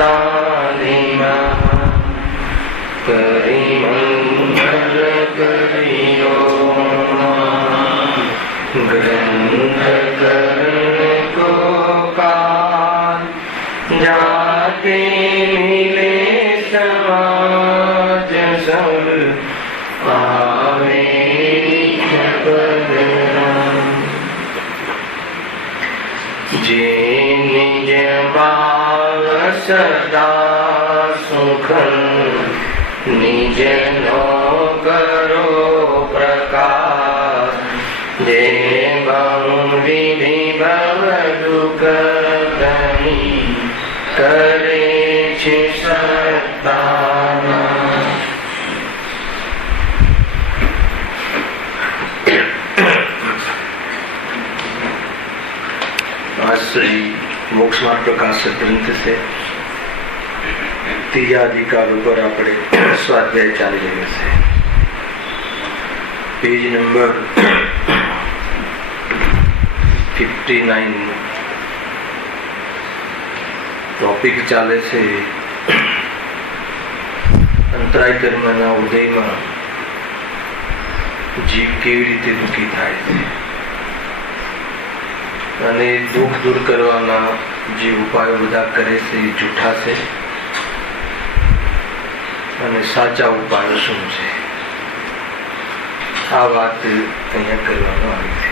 संतानिमा करी मंगल करियो ग्रंथ करण को काल जाते मिले समाज सब आवे जे निज भाव सदा सुख निज नो करो प्रकाश जे बहु विधि भव दुख करे छे सत्ताना। श्री मोक्ष मार्ग प्रकाशक ग्रंथ से तीजा अधिकार पर આપણે સ્વાધ્યાય ચાલી રહ્યો છે। પેજ નંબર 59 ટોપિક ચાલે છે અંતરાય કર્મના ઉદયમાં જીવ કેવી રીતે દુઃખી થાય છે અને દુઃખ દૂર કરવાના જે ઉપાયો બધા કરે છે એ જૂઠા છે અને સાચા ઉપાયો શું છે આ વાત અહીંયા કરવામાં આવી છે।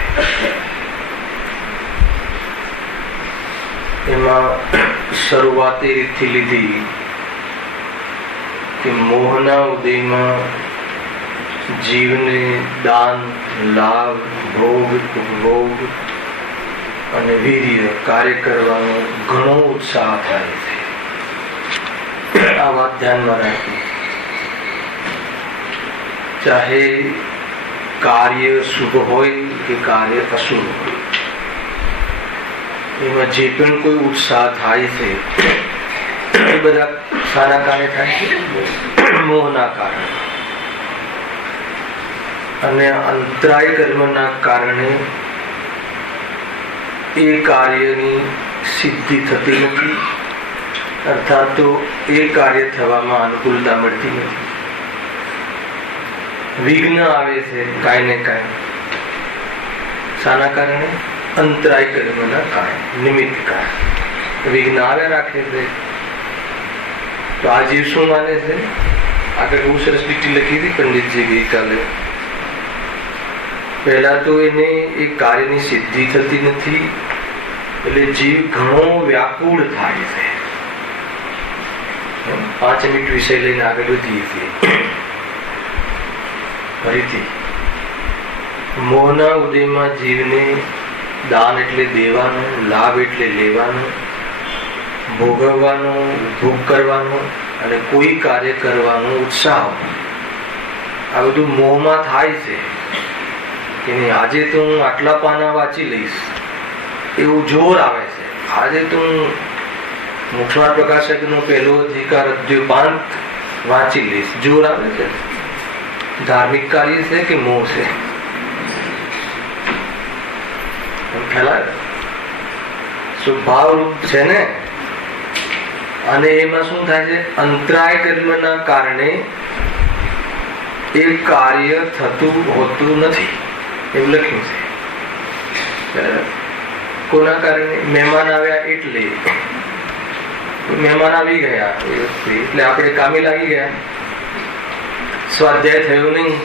એમાં શરૂઆત એ રીતથી લીધી કે મોહના ઉદયમાં જીવને દાન લાભ ભોગ ઉપભોગ અને વીર્ય કાર્ય કરવાનો ઘણો ઉત્સાહ થાય છે। આ વાત ધ્યાનમાં રાખી ચાહે કાર્ય શુભ હોય કે કાર્ય અશુભ હોય એમાં જે પણ કોઈ ઉત્સાહ થાય છે એ બધા સારા કારણે થાય છે મોહના કારણે અને અંતરાય કર્મના કારણે એ કાર્યની સિદ્ધિ થતી નથી અર્થાત તો એ કાર્ય થવામાં અનુકૂળતા મળતી નથી વિઘ્ન આવે છે કાંઈ ને કાંઈ શાના કારણે અંતરાય કર્મના કારણે નિમિત્ત કારણે વિઘ્ન આવે રાખે છે। તો આ જીવ શું માને છે આગળ બહુ સરસ લીટી લખી હતી પંડિતજી ગઈકાલે પહેલા તો એને એ કાર્યની સિદ્ધિ થતી નથી એટલે જીવ ઘણો વ્યાકુળ થાય છે। 5 મિનિટ વિષય લઈને આગળ વધીએ છીએ ફરીથી મોહના ઉદયમાં જીવને દાન એટલે દેવાનું લાભ એટલે લેવાનો ભોગવવાનો ભોગ કરવાનો અને કોઈ કાર્ય કરવાનો ઉત્સાહ આ બધું મોહમાં થાય છે કે નહીં આજે તો હું આટલા પાના વાંચી લઈશ એવું જોર આવે છે આજે તો હું મોક્ષમાર્ગ પ્રકાશકનો પહેલો અધિકાર અદ્વૈપાંત વાંચી લઈશ જોર આવે છે। ધાર્મિક કાર્ય છે કે મોહ છે સ્વભાવ રૂપ છે ને અને એમાં શું થાય છે અંતરાય કર્મના કારણે એ કાર્ય થતું હોતું નથી એવું લખ્યું છે। કોના કારણે મહેમાન આવ્યા એટલે મહેમાન આવી ગયા એટલે આપણે કામે લાગી ગયા સ્વાધ્યાય થયો નહીં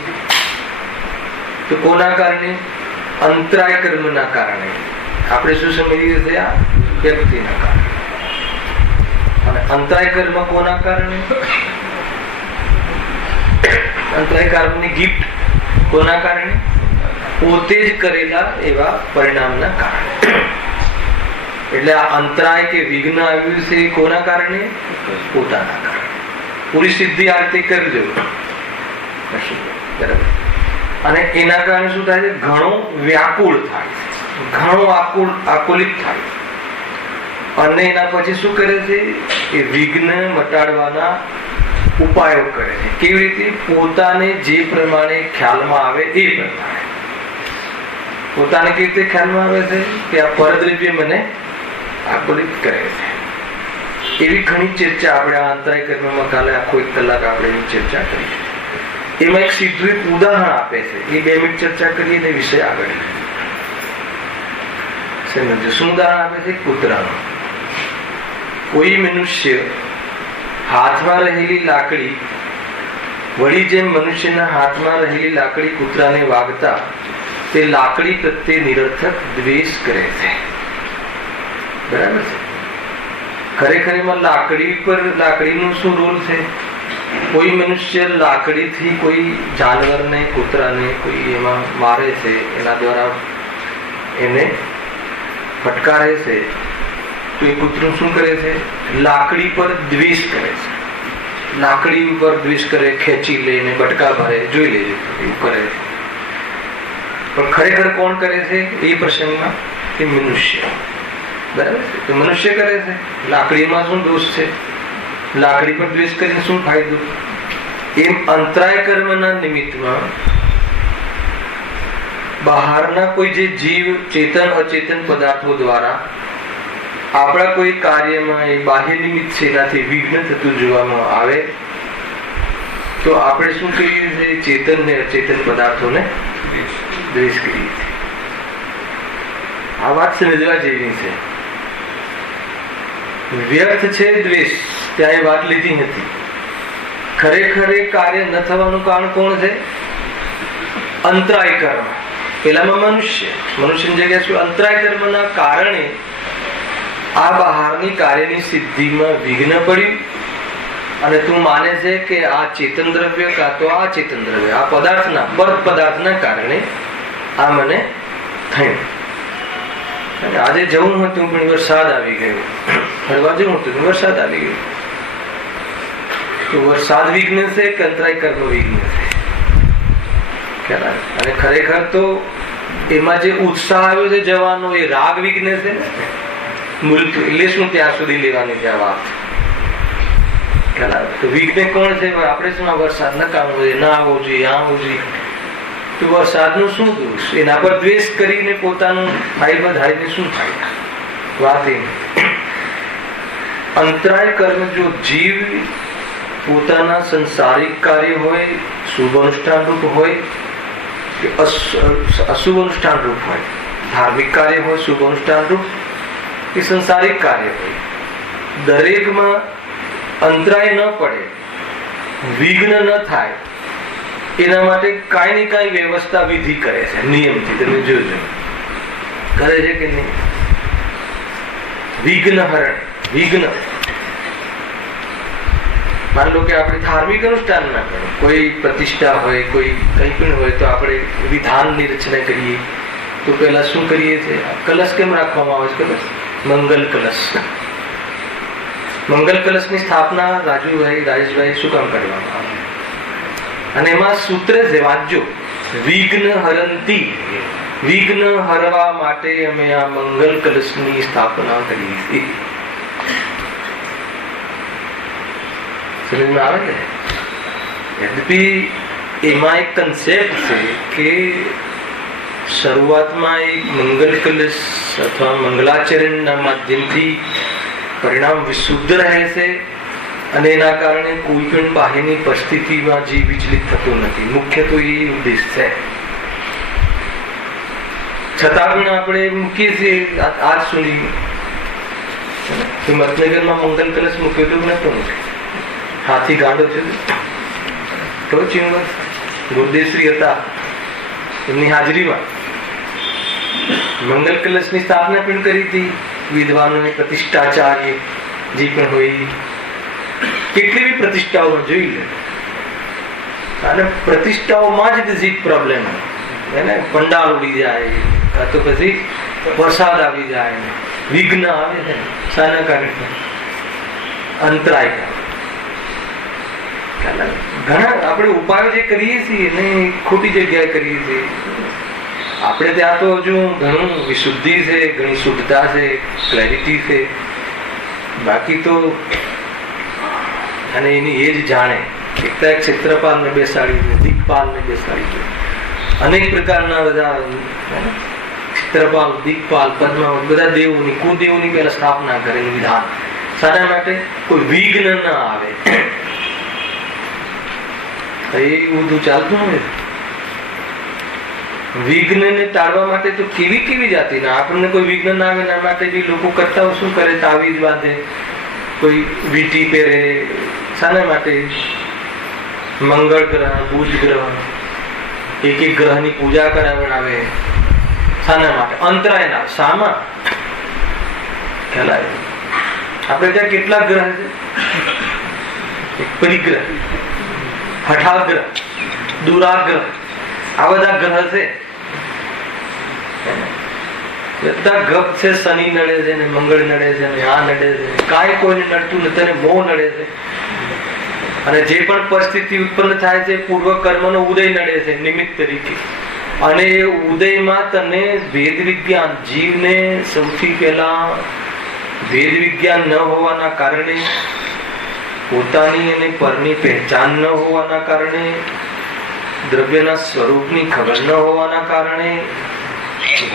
તો કોના કારણે અંતરાય કર્મના કારણે આપણે શું સમજીએ છીએ આ વ્યક્તિના કારણે અને અંતરાય કર્મ કોના કારણે અંતરાય કર્મની ગિફ્ટ કોના કારણે પોતે જ કરેલા એવા પરિણામના કારણે એટલે આ અંતરાય કે વિઘ્ન આવ્યું છે કોના કારણે પોતાના કારણે પૂરી સિદ્ધિ આ રીતે કરજો બરાબર અને એના કારણે શું થાય છે ઘણો વ્યાકુળ થાય છે ઘણો આકુલિત થાય અને એના પછી શું કરે છે એ વિઘ્ન મટાડવાના ઉપાયો કરે છે કેવી રીતે પોતાને જે પ્રમાણે ખ્યાલમાં આવે એ પ્રમાણે પોતાને કેવી રીતે ખ્યાલમાં આવે છે કે આ પરદ્રવ્ય મને આકુલિત કરે છે એવી ઘણી ચર્ચા આપણે આ અંતરાય કર્મમાં કાલે આખો 1 કલાક આપણે એની ચર્ચા કરી. એમાં એક સીધું એક ઉદાહરણ આપે છે. એ 2 મિનિટ ચર્ચા કરીએ ને વિષય આગળ સમજો. શું ઉદાહરણ આપે છે? કૂતરાનું. કોઈ મનુષ્ય હાથમાં રહેલી લાકડી વળી જેમ મનુષ્યના હાથમાં રહેલી લાકડી કૂતરાને વાગતા તે લાકડી પ્રત્યે નિરર્થક દ્વેષ કરે છે. બરાબર છે. ખરેખર એમાં લાકડીનો શું રોલ છે? કોઈ મનુષ્ય લાકડીથી કોઈ જાનવરને, કૂતરાને કોઈ એમાં મારે છે, એના દ્વારા એને ફટકારે છે, તો એ કૂતરું શું કરે છે? લાકડી પર દ્વેષ કરે છે. લાકડી ઉપર દ્વેષ કરે, ખેંચી લઈને બટકા ભરે, જોઈ લેજે એવું કરે છે. પણ ખરેખર કોણ કરે છે એ પ્રસંગમાં? એ મનુષ્ય. બરાબર છે. તો મનુષ્ય કરે છે. લાકડીમાં શું દોષ છે? લાકડી પર દ્વેષ કરીને શું ફાયદો? એમ અંતરાય કર્મના નિમિત્તમાં બહારના કોઈ જે જીવ, ચેતન અચેતન પદાર્થો દ્વારા આપણા કોઈ કાર્યમાં એ બાહ્ય નિમિત્ત છે, એનાથી વિઘ્ન થતું જોવામાં આવે તો આપણે શું કરીએ છીએ? ચેતન ને અચેતન પદાર્થોને દ્વેષ કરીએ છીએ. આ વાત સમજવા જેવી છે. વ્યર્થ છે દ્વેષ, ત્યાં એ વાત લીધી નથી. ખરેખર એ કાર્ય ન થવાનું કારણ કોણ છે? અંતરાય કર્મ. પેલામાં મનુષ્યની જગ્યાએ શું? અંતરાય કર્મના કારણે આ બહારની કાર્યની સિદ્ધિમાં વિઘ્ન પડ્યું અને તું માને છે કે આ ચેતન દ્રવ્ય કાં તો આ ચેતન દ્રવ્ય, આ પદાર્થના કારણે આ મને થયું. આજે જવું હતું પણ વરસાદ આવી ગયો, ફરવા જવું હતું વરસાદ આવી ગયો. તો વરસાદ વિઘ્ન છે કે અંતરાય કર્મ વિઘ્ન છે? અને ખરેખર તો એમાં જે ઉત્સાહ આવ્યો છે જવાનો, એ રાગ વિઘ્ન છે ને. મૃત્યુ એટલે શું? ત્યાં સુધી લેવાની છે વાત. તો વિઘ્ન કોણ છે? આપણે શું આ વરસાદ નકામો છે, ના આવવો જોઈએ, આવવું જોઈએ. તો વરસાદનું શું દોષ? એના પર દ્વેષ કરીને પોતાનું ફાઇલ વધારીને શું ફાયદા? વાત એ અંતરાય કર્મ જો જીવ પોતાના સંસારિક કાર્ય હોય, શુભ અનુષ્ઠાન રૂપ હોય કે અશુભ અનુષ્ઠાન રૂપ હોય, ધાર્મિક કાર્ય હોય, શુભ અનુષ્ઠાન રૂપ કે સંસારિક કાર્ય હોય, દરેકમાં અંતરાય ન પડે, વિઘ્ન ન થાય, એના માટે કાંઈ ને કાંઈ વ્યવસ્થા વિધિ કરે છે નિયમથી. તમે જોજો કરે છે કે નહીં? વિઘ્ન હરણ. વિઘ્ન માન લો કે આપણે ધાર્મિક અનુષ્ઠાન ના કરીએ, કોઈ પ્રતિષ્ઠા હોય, કોઈ કંઈ પણ હોય, તો આપણે વિધાનની રચના કરીએ તો પહેલા શું કરીએ છીએ? કલશ કેમ રાખવામાં આવે છે? મંગલ કલશ. મંગલ કલશની સ્થાપના રાજેશભાઈ શું કામ કરવામાં આવે? અને એમાં સૂત્ર છે, વાંચજો, વિઘ્ન હરંતી. વિઘ્ન હરવા માટે અમે આ મંગલ કલશની સ્થાપના કરી છે. સમજમાં આવે ને? યદ્યપી એમાં એક કન્સેપ્ટ છે કે શરૂઆતમાં એક મંગલ કલશ અથવા મંગલાચરણના માધ્યમથી પરિણામ વિશુદ્ધ રહે છે અને એના કારણે કોઈ પણ બાહ્યની પરિસ્થિતિમાં જીવ વિચલિત થતો નથી. મુખ્ય તો એ ઉદ્દેશ છે. છતાં પણ આપણે મૂકીએ છીએ આજ સુધી. હિંમતનગરમાં મંગલ કલશ મૂક્યો તો નતો મૂક્યો. હાથી ગાંડો છે તો ચિંગર ગુરુદેવશ્રી હતા, એમની હાજરીમાં મંગલ કલશની સ્થાપના પણ કરી હતી. વિદ્વાનોએ, પ્રતિષ્ઠાચાર્ય જે પણ હોય, કેટલી બી પ્રતિષ્ઠાઓમાં જોઈ લે. અને પ્રતિષ્ઠાઓમાં જ પ્રોબ્લેમ એને પંડાલ ઉડી જાય, તો પછી વરસાદ આવી જાય, વિઘ્ન આવે છે. શાના કારણે? અંતરાય. ઘણા આપણે ઉપાયો જે કરીએ છીએ ને ખોટી જગ્યાએ કરીએ છીએ. આપણે ત્યાં તો હજુ ઘણું વિશુદ્ધિ છે, ઘણી શુદ્ધતા છે, ક્લેરિટી છે. બાકી તો અને એની એ જ જાણે. એક ક્ષેત્રપાલને બેસાડી દે, દિક્પાલને બેસાડી દે, અનેક પ્રકારના બધા ક્ષેત્રપાલ, દિક્પાલ, પદ્માવત, બધા દેવોની, કુદેવોની પહેલા સ્થાપના કરે, વિધાન શાના માટે? કોઈ વિઘ્ન ના આવે. એ બધું ચાલતું હોય. વિઘ્ન ને ટાળવા માટે તો કેવી કેવી જાતિના, આપણને કોઈ વિઘ્ન ના આવે એના માટે બી લોકો કરતા શું કરે? તાવીજ બાંધે, કોઈ વીંટી પહેરે. શાના માટે? મંગળ ગ્રહ, બુધ ગ્રહ, એક એક ગ્રહની પૂજા કરાવડાવે. શાના માટે? અંતરાય ના. શામાં? ખ્યાલ આવે? આપણે ત્યાં કેટલા ગ્રહ છે? પરિગ્રહ, હઠાગ્રહ, દુરાગ્રહ, આ બધા ગ્રહ છે. બધા ગપ છે. શનિ નડે છે ને મંગળ નડે છે ને આ નડે છે. કાંઈ કોઈને નડતું નથી અને મોહ નડે છે. અને જે પણ પરિસ્થિતિ ઉત્પન્ન થાય છે પૂર્વ કર્મનો ઉદય નડે છે નિમિત્ત તરીકે. અને એ ઉદયમાં તને વેદ વિજ્ઞાન, જીવને સૌથી પહેલા વેદ વિજ્ઞાન ન હોવાના કારણે, પોતાની અને પરની પહેચાન ન હોવાના કારણે, દ્રવ્યના સ્વરૂપની ખબર ન હોવાના કારણે,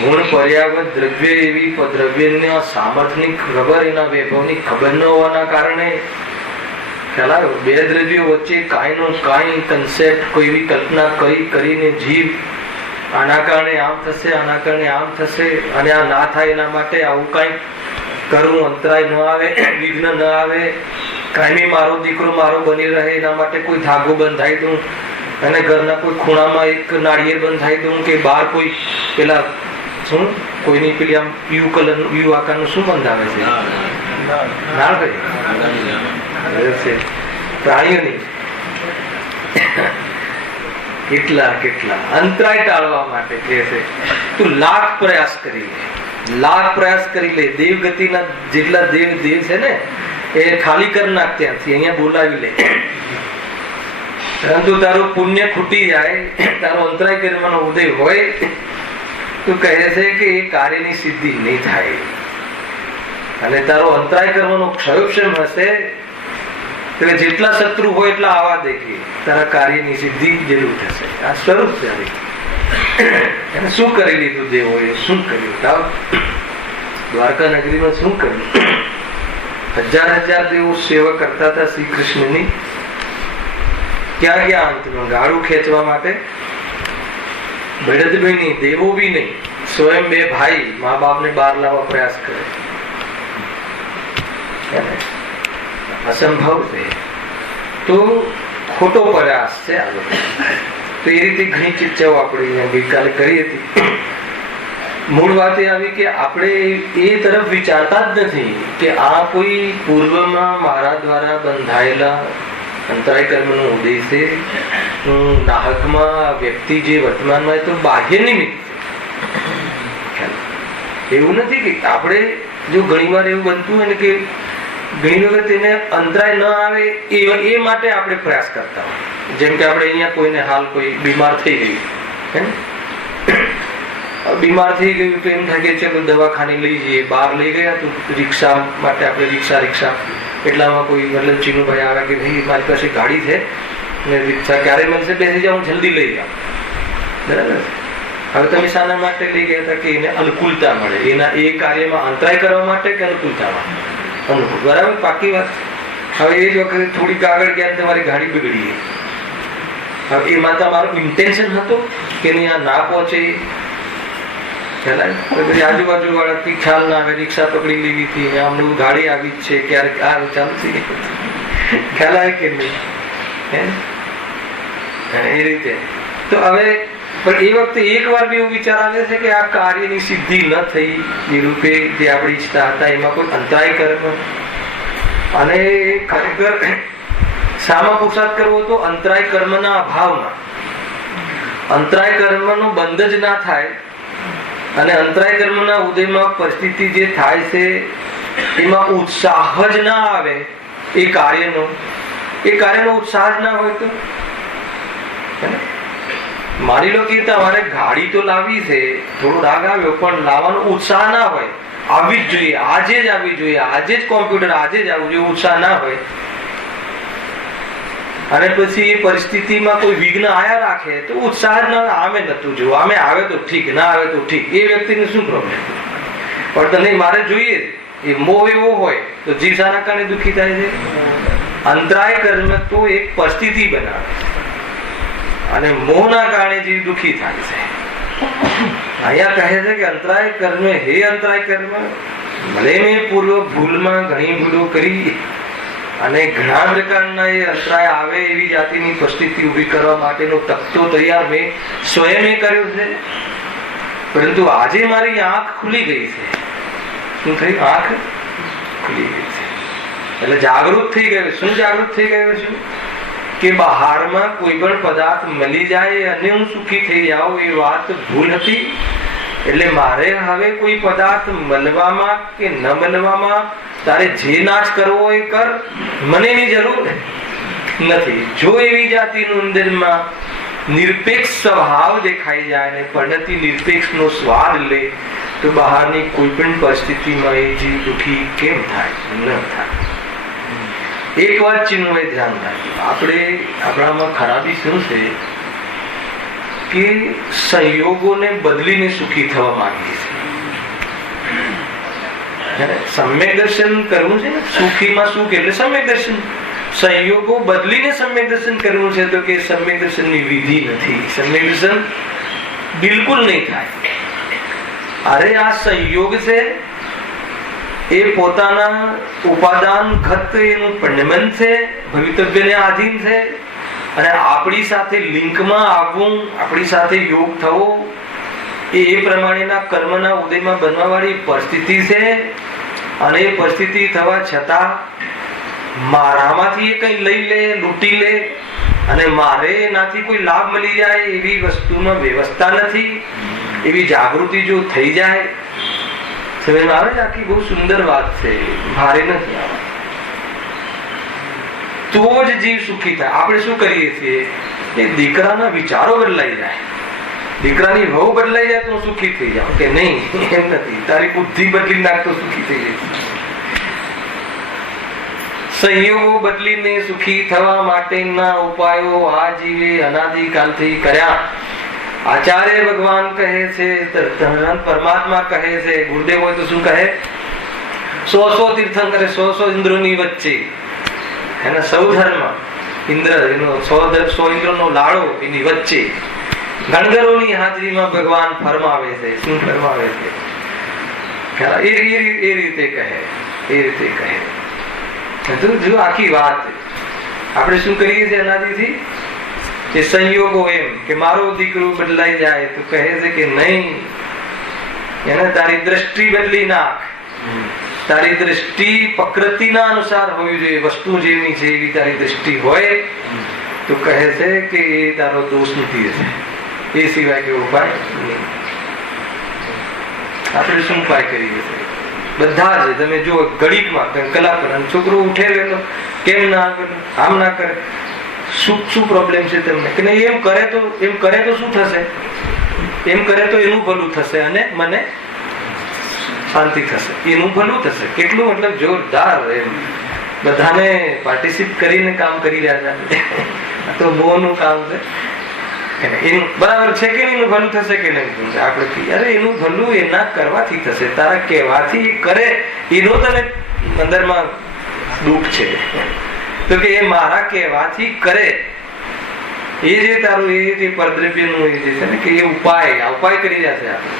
ગુણ પર્યાવત દ્રવ્ય એવી દ્રવ્યના સામર્થ્યની ખબર, એના વૈભવની ખબર ન હોવાના કારણે, ખ્યાલ આવ્યો? બે દ્રવ્યો વચ્ચે કાંઈનો કાંઈ કન્સેપ્ટ, કોઈ એવી કલ્પના કરીને જીવ આના કારણે આમ થશે, આના કારણે આમ થશે, અને આ ના થાય એના માટે આવું કાંઈ કરવું, અંતરાય ન આવે, વિઘ્ન ન આવે, કાયમી મારો દીકરો મારો બની રહે એના માટે કોઈ ધાગો બંધાઈ દઉં, અને ઘરના કોઈ ખૂણામાં એક નાળિયેર બંધાઈ દઉં, કે બહાર કોઈ પેલા શું કોઈની પેલી આમ યુ આકારનું શું બંધાવે છે? નાળ ભાઈ પ્રાણીઓની. કેટલા કેટલા અંતરાય ટાળવા માટે કહે છે તું લાખ પ્રયાસ કરી લે, લાખ પ્રયાસ કરી લે. દેવગતિના જેટલા દેવ છે ને એ ખાલી કરી નાખ ત્યાંથી, અહીંયા બોલાવી લે. પરંતુ તારું પુણ્ય ખૂટી જાય, તારો અંતરાય કરવાનો ઉદય હોય, તું કહે છે કે એ કાર્યની સિદ્ધિ નહીં થાય. અને તારો અંતરાય કરવાનો ક્ષયોક્ષમ હશે તો જેટલા શત્રુ હોય એટલા આવા દેખે, તારા કાર્યની સિદ્ધિ જરૂર થશે. આ સ્વરૂપ છે. એને શું કરી લીધું દેવોએ? શું કર્યું? દ્વારકા નગરીમાં શું કર્યું? હજાર હજાર દેવો સેવા કરતા હતા શ્રી કૃષ્ણની. ક્યાં ગયા અંતમાં? ગાળું ખેંચવા માટે ભેડત બી નહીં, દેવો બી નહીં, સ્વયં બે ભાઈ મા બાપ ને બહાર લાવવા પ્રયાસ કરે. અસંભવ છે. તો ખોટો પ્રયાસ છે આ બધો. તો એ રીતે ઘણી ચર્ચાઓ આપણે ગઈકાલે કરી હતી. મૂળ વાત એ આવી કે આપણે એ તરફ વિચારતા જ નથી કે આ કોઈ પૂર્વમાં મારા દ્વારા બંધાયેલા અંતરાય કર્મનો ઉદય છે. નાહકમાં વ્યક્તિ જે વર્તમાનમાં તો બાહ્ય નિમિત્ત છે. એવું નથી કે આપણે જો ઘણી વાર એવું બનતું હોય ને કે ઘણી વખત એને અંતરાય ન આવે એ માટે આપણે પ્રયાસ કરતા હોય. જેમ કે આપણે અહીંયા કોઈને હાલ કોઈ બીમાર થઈ ગયું, બીમાર થઈ ગયું તો એમ થાય કે ચલો દવાખાને લઈ જઈએ. બહાર લઈ ગયા તો રિક્ષા માટે આપણે રિક્ષા એટલામાં કોઈ મતલબ ચીનુભાઈ આવે કે ભાઈ મારી પાસે ગાડી છે ને રિક્ષા ક્યારે મળશે, બેસી જાઉં, જલ્દી લઈ જાઉં. બરાબર. હવે તમે શાના માટે લઈ ગયા હતા? કે એને અનુકૂળતા મળે, એના એ કાર્યમાં અંતરાય કરવા માટે કે અનુકૂળતા માટે? અનુકૂળ. બરાબર, પાકી વાત. હવે એ જ વખતે થોડીક આગળ ગયા તમારી ગાડી બગડી ગઈ. હવે એમાં તમારો ઇન્ટેન્શન હતો કે નહીં આ ના પહોંચે, આજુબાજુ વાળા ખ્યાલ ના આવે, રિક્ષા પકડી લેવી હતી, હમણાં ગાડી આવી જ છે, ક્યારેક આ ચાલશે, ખ્યાલ આવે કે નહીં? એ રીતે. તો હવે પણ એ વખતે એક વાર બી એવું વિચાર આવે છે કે આ કાર્યની સિદ્ધિ ન થઈ એ રૂપે જે આપણે ઈચ્છતા હતા એમાં કોઈ અંતરાય કર્મ. અને ખરેખર શામાં પુરુષાર્થ કરવો હતો? અંતરાય કર્મના અભાવમાં. અંતરાય કર્મનો બંધ જ ના થાય અને અંતરાય કર્મના ઉદયમાં પરિસ્થિતિ જે થાય છે એમાં ઉત્સાહ જ ના આવે એ કાર્યનો ઉત્સાહ જ ના હોય તો માની લો કે તમારે ગાડી તો લાવી છે, થોડો રાગ આવ્યો, પણ લાવવાનો ઉત્સાહ ના હોય. આવી જ જોઈએ, આજે જ આવી જોઈએ, આજે જ કોમ્પ્યુટર, આજે જ આવવું જોઈએ, ઉત્સાહ ના હોય. અને પછી એ પરિસ્થિતિમાં કોઈ વિઘ્ન આયા રાખે તો ઉત્સાહ જ ના, આમે નતું જોવું, આમે આવે તો ઠીક, ના આવે તો ઠીક. એ વ્યક્તિને શું પ્રોબ્લેમ? પણ તને મારે જોઈએ એ મોહ એવો હોય તો જીવ શાના કારણે દુઃખી થાય છે? અંતરાય કર્મ તો એક પરિસ્થિતિ બનાવે અને મોહના કારણે જીવ દુઃખી થાય છે. અહીંયા કહે છે કે અંતરાય કર્મ, હે અંતરાય કર્મ, ભલે મેં પૂર્વ ભૂલમાં ઘણી ભૂલો કરી અને ઘણા પ્રકારના એ અંતરાય આવે એવી જાતિની પરિસ્થિતિ ઊભી કરવા માટેનો તકતો તૈયાર મેં સ્વયં કર્યો છે, પરંતુ આજે મારી આંખ ખુલી ગઈ છે. શું થયું? આંખ ખુલી ગઈ છે એટલે જાગૃત થઈ ગયો. શું જાગૃત થઈ ગયો છું? કે બહારમાં કોઈ પણ પદાર્થ મળી જાય અને હું સુખી થઈ જાઉં એ વાત ભૂલ હતી. એટલે મારે હવે કોઈ પદાર્થ મળવામાં કે ન મળવામાં તારે જે નાચ કરવો એ કર, મને એની જરૂર નથી. જો એવી જાતિનું અંદરમાં નિરપેક્ષ સ્વભાવ દેખાઈ જાય ને પરિણતિ નિરપેક્ષ નો સ્વાદ લે તો બહારની કોઈ પણ પરિસ્થિતિમાં એ જીવ દુઃખી કેમ થાય? ન થાય. એક વાત ચીનું એ ધ્યાન રાખજો. આપણે આપણામાં ખરાબી શું છે કે સંયોગોને બદલીને સુખી થવા માંગીએ છીએ. સમ્યક દર્શન કરવું છે ને, સુખીમાં સુખ એટલે સમ્યક દર્શન. સંયોગો બદલીને સમ્યક દર્શન કરવું છે તો કે સમ્યક દર્શનની વિધિ નથી. સમ્યક દર્શન બિલકુલ નહીં થાય. અરે આ સંયોગ છે એ પોતાના ઉપાદાન ઘટ એનું પરિણમન છે, ભવિતવ્યને આધીન છે અને આપણી સાથે લિંકમાં આવવું, આપણી સાથે યોગ થવો એ પ્રમાણેના કર્મના ઉદયમાં બનવા વાળી પરિસ્થિતિ છે. અને એ પરિસ્થિતિ થવા છતાં મારામાંથી એ કઈ લઈ લે, લૂંટી લે અને મારે એનાથી કોઈ લાભ મળી જાય એવી વસ્તુમાં વ્યવસ્થા નથી. એવી જાગૃતિ જો થઈ જાય, સમજમાં આવે છે? આખી બહુ સુંદર વાત છે, ભારે નથી આવે તો જ જીવ સુખી થાય. આપણે શું કરીએ છીએ કે દીકરાના વિચારો બદલાઈ જાય, દીકરાની વહુ બદલાઈ જાય તો સુખી થઈ જાવ કે નહીં? એમ નથી. તારી બુદ્ધિ બદલી નાખ તો સુખી થઈ જાય. સંયોગો બદલીને સુખી થવા માટેના ઉપાયો આ જીવે અનાદિકાલથી કર્યા. આચાર્ય ભગવાન કહે છે, પરમાત્મા કહે છે, ગુરુદેવ હોય તો શું કહે? 100 તીર્થંકરે 100 ઇન્દ્રોની વચ્ચે એના સૌ ધર્મ ઇન્દ્ર એનો 100 ઇન્દ્રનો લાડો એની વચ્ચે ગણગરોની હાજરીમાં ભગવાન ફરમાવે છે. શું ફરમાવે છે? એ રીતે કહે, એ રીતે કહે. જો આખી વાત આપણે શું કરીએ છીએ અનાદિથી કે સંયોગો એમ કે મારો દીકરો બદલાઈ જાય તો કહે છે કે નહીં, એને તારી દ્રષ્ટિ બદલી નાખ. તારી દ્રષ્ટિ પ્રકૃતિના અનુસાર હોવી જોઈએ, વસ્તુ જેવી છે એવી તારી દ્રષ્ટિ હોય તો કહે છે કે એ તારો દોષ નથી હશે. એ સિવાય કે ઉપાય નહીં. આપણે શું ઉપાય કરીએ છીએ? બધા જ તમે જો ઘડીકમાં કલાક છોકરો ઉઠે ગયેલો કેમ ના કરે, આમ ના કરે, શું પ્રોબ્લેમ છે તમને? કે નહીં, એમ કરે તો શું થશે? એમ કરે તો એનું ભલું થશે અને મને શાંતિ થશે, એનું ભલું થશે. કેટલું મતલબ જોરદાર એમ બધાને પાર્ટિસિપેટ કરીને કામ કરી રહ્યા છે. તો બહુનું કામ છે. એનું બરાબર છે કે એનું ભલું થશે કે નહીં? આપણે અરે એનું ભલું એના કરવાથી થશે, તારા કહેવાથી કરે એનો તને અંદરમાં દુઃખ છે. તો કે એ મારા કહેવાથી કરે એ જે તારું એ જે પરદ્રવ્યનું એ જે છે ને કે એ ઉપાય કરી રહ્યા છે. આપણે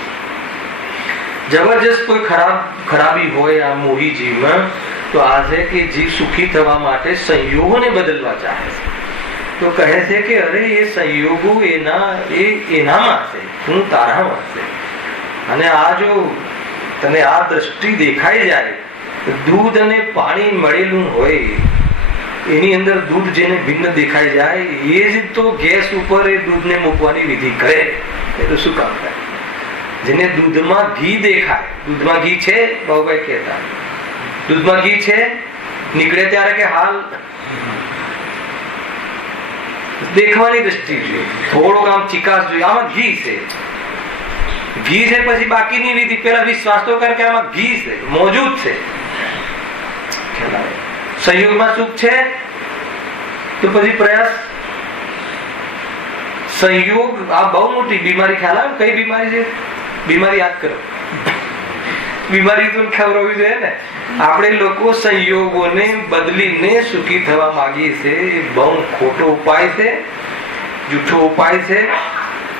જબરજસ્ત કોઈ ખરાબી હોય આ મોહી જીવમાં તો આ છે કે જીવ સુખી થવા માટે સંયોગોને બદલવા ચાહે છે. તો કહે છે કે અરે એ સંયોગો એનામાં છે, હું તારામાં છે. અને આ જો તને આ દ્રષ્ટિ દેખાઈ જાય, દૂધ અને પાણી મળેલું હોય એની અંદર દૂધ જેને ભિન્ન દેખાઈ જાય એ જ તો ગેસ ઉપર એ દૂધને મૂકવાની વિધિ કરે. એ તો શું કામ કરે? જેને દૂધમાં ઘી દેખાય, દૂધમાં ઘી છે, બાબુભાઈ કહેતા દૂધમાં ઘી છે, નીકળે ત્યારે કે હાલ દેખવાની દ્રષ્ટિ જોઈએ, થોડોક આમ ચિકાસ જોઈએ, આમાં ઘી છે, ઘી છે. પછી બાકીની વિધિ પેલા વિશ્વાસ તો કરે કે આમાં ઘી છે, મોજૂદ છે. સંયોગમાં સુખ છે તો પછી પ્રયાસ. સંયોગ આ બહુ મોટી બીમારી. ખ્યાલ આવે કઈ બીમારી છે? બીમારી યાદ કરો. બીમારી તો ખવડાવવી જોઈએ ને. આપણે લોકો સંયોગોને બદલીને સુખી થવા માંગીએ છીએ. એ બહુ ખોટો ઉપાય છે, જૂઠો ઉપાય છે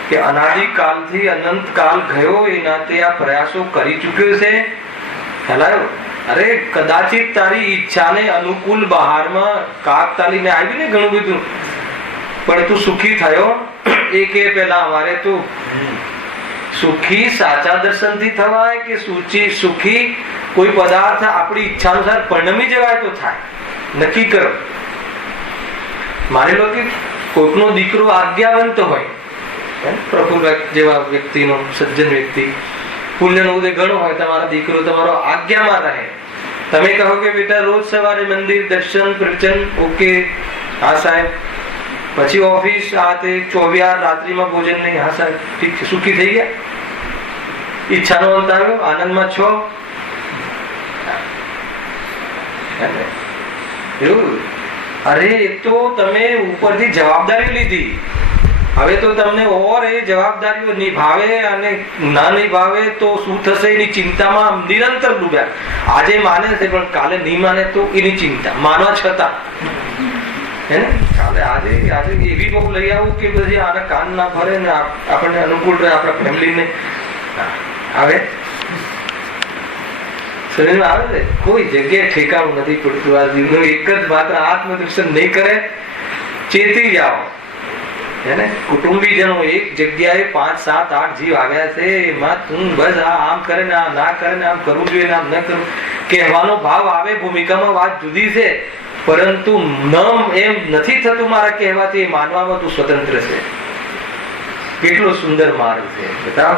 કે અનાદિકાલથી અનંત કાલ ગયો એ નાતે આ પ્રયાસો કરી ચૂક્યો છે. ખ્યાલ? અરે કદાચિત તારી ઈચ્છાને અનુકૂળ બહારમાં કાક તાલીને આવી ને ઘણું બધું, પણ તું સુખી થયો. એ કે પેલા અમારે તું સુખી સાચા દર્શનથી થવાય કે સુખી કોઈ પદાર્થ આપણી ઈચ્છા અનુસાર પરિણમી જવાય તો થાય? નક્કી કરો. માની લો કે કોઈકનો દીકરો આજ્ઞાવંત હોય, પ્રફુલ્લ જેવા વ્યક્તિનો, સજ્જન વ્યક્તિ, પુણ્યનો ઉદય ઘણો હોય, તમારો દીકરો તમારો આજ્ઞામાં રહે. તમે કહો કે બેટા રોજ સવારે મંદિર દર્શન પ્રવચન, ઓકે, હા સાહેબ, પછી ઓફિસ, આ તે 24 રાત્રિમાં ભોજન નહીં, હા સાહેબ, ઠીક છે, સુખી થઈ ગયા. ઈચ્છાનો અંત આવ્યો, આનંદમાં છો. એવું? અરે એ તો તમે ઉપરથી જવાબદારી લીધી, હવે તો તમને ઓર એ જવાબદારીઓ નિભાવે અને ના નિભાવે તો શું થશે એની ચિંતામાં નિરંતર ડૂબ્યા. આજે માને છે પણ કાલે નહીં માને તો એની ચિંતા, માનવા છતાં. હે ને? કાલે આજે એવી બહુ લઈ આવું કે પછી આને કાન ના ફરે ને આપણને અનુકૂળ રહે, આપણા ફેમિલીને આવે. શરીરમાં આવે છે, કોઈ જગ્યાએ ઠેકાણું નથી પડતું. આ જીવનું એક જ માત્ર આત્મદર્શન નહીં કરે, ચેતી જાઓ. એને કુટુંબીજનો એક જગ્યાએ 5, 7, 8 જીવ આવ્યા છે, એમાં તું બસ આમ કરે ને આ ના કરે ને આમ કરવું જોઈએ ને આમ ન કરવું કહેવાનો ભાવ આવે. ભૂમિકામાં વાત જુદી છે, પરંતુ એમ નથી થતું મારા કહેવાથી. માનવામાં તું સ્વતંત્ર છે. કેટલો સુંદર માર્ગ છે. બતાવ.